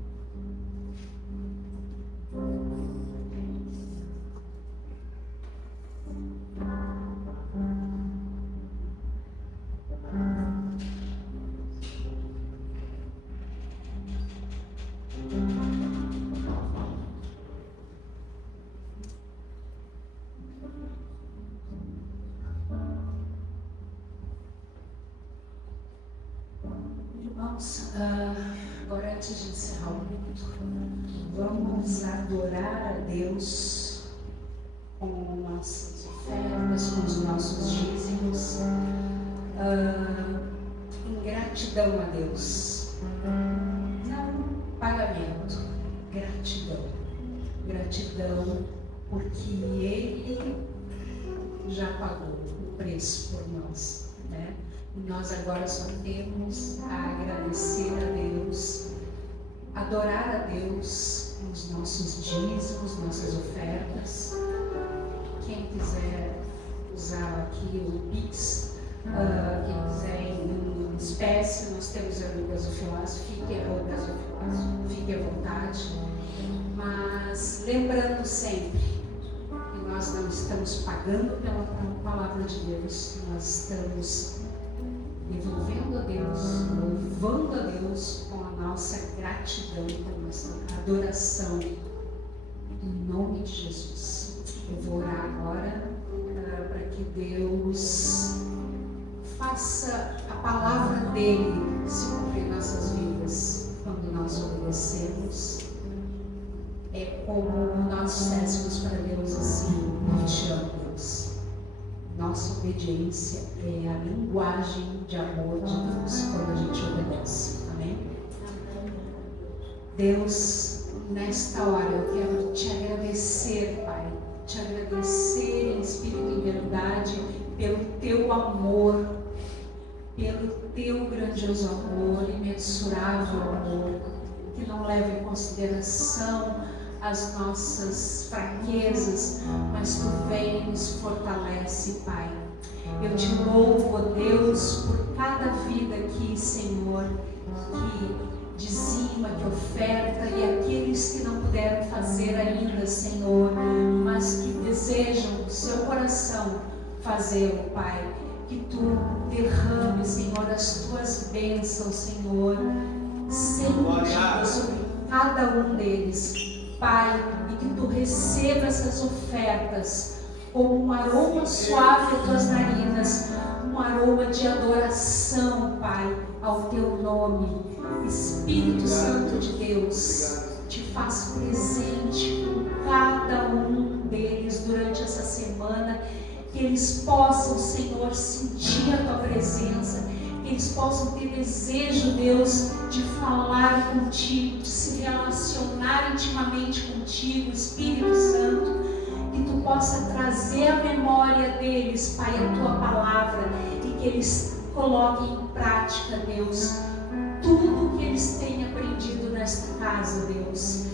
Irmãos, agora antes de encerrar o culto, vamos adorar a Deus com nossas ofertas, com os nossos dízimos, em gratidão a Deus. Não pagamento, gratidão. Gratidão porque Ele já pagou o preço por nós, né? E nós agora só temos a agradecer a Deus, adorar a Deus com os nossos dízimos, nossas ofertas. Quem quiser usar aqui o Pix, quem quiser em espécie, nós temos ali o gasofilaço, fique à vontade. Mas lembrando sempre que nós não estamos pagando pela palavra de Deus, nós estamos devolvendo a Deus, louvando a Deus com a nossa gratidão, com a nossa adoração, em nome de Jesus. Eu vou orar agora para que Deus faça a palavra dele se cumprir em nossas vidas. Quando nós obedecemos, é como nós dissemos para Deus assim: eu te amo, Deus. Nossa obediência é a linguagem de amor de Deus quando a gente obedece. Amém? Deus, nesta hora eu quero te agradecer, Pai. Te agradecer em espírito e em verdade pelo teu amor, pelo teu grandioso amor, imensurável amor, que não leva em consideração as nossas fraquezas, mas tu vem e nos fortalece, Pai. Eu te louvo, ó Deus, por cada vida aqui, Senhor, que dizima, que oferta, e aqueles que não puderam fazer ainda, Senhor, mas que desejam do seu coração fazê-lo, Pai. Que tu derrame, Senhor, as tuas bênçãos, Senhor, sempre sobre cada um deles, Pai, e que tu receba essas ofertas como um aroma suave às tuas narinas, um aroma de adoração, Pai, ao teu nome. Espírito Santo de Deus, te faz presente com cada um deles durante essa semana. semana, que eles possam, Senhor, sentir a Tua presença, que eles possam ter desejo, Deus, de falar contigo, de se relacionar intimamente contigo, Espírito Santo, que Tu possa trazer à memória deles, Pai, a Tua palavra, e que eles coloquem em prática, Deus, tudo que eles têm aprendido nesta casa, Deus.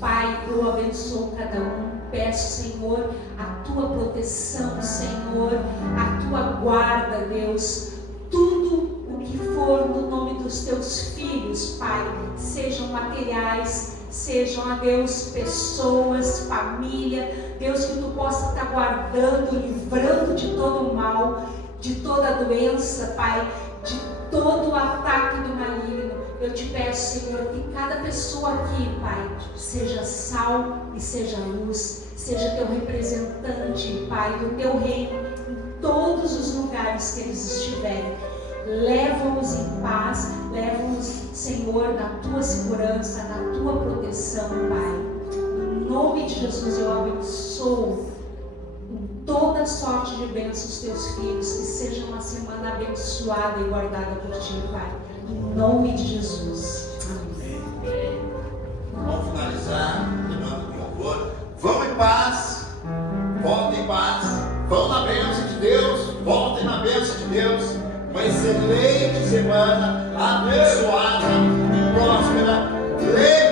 Pai, eu abençoo cada um, peço, Senhor, a Tua proteção, Senhor, a Tua guarda, Deus, tudo o que for no nome dos Teus filhos, Pai, sejam materiais, sejam, a Deus, pessoas, família, Deus, que Tu possa estar guardando, livrando de todo o mal, de toda a doença, Pai, de todo o ataque do maligno. Eu te peço, Senhor, que cada pessoa aqui, Pai, seja sal e seja luz, seja Teu representante, Pai, do Teu reino, em todos os lugares que eles estiverem. Leva-os em paz, leva-os, Senhor, na Tua segurança, na Tua proteção, Pai. Em nome de Jesus, eu abençoo com toda sorte de bênçãos os Teus filhos, que seja uma semana abençoada e guardada por Ti, Pai. Em nome de Jesus. Amém. Vamos finalizar, lembrando de louvor. Vão em paz, voltem em paz, vão na bênção de Deus, voltem na bênção de Deus. Uma excelente semana, abençoada e próspera.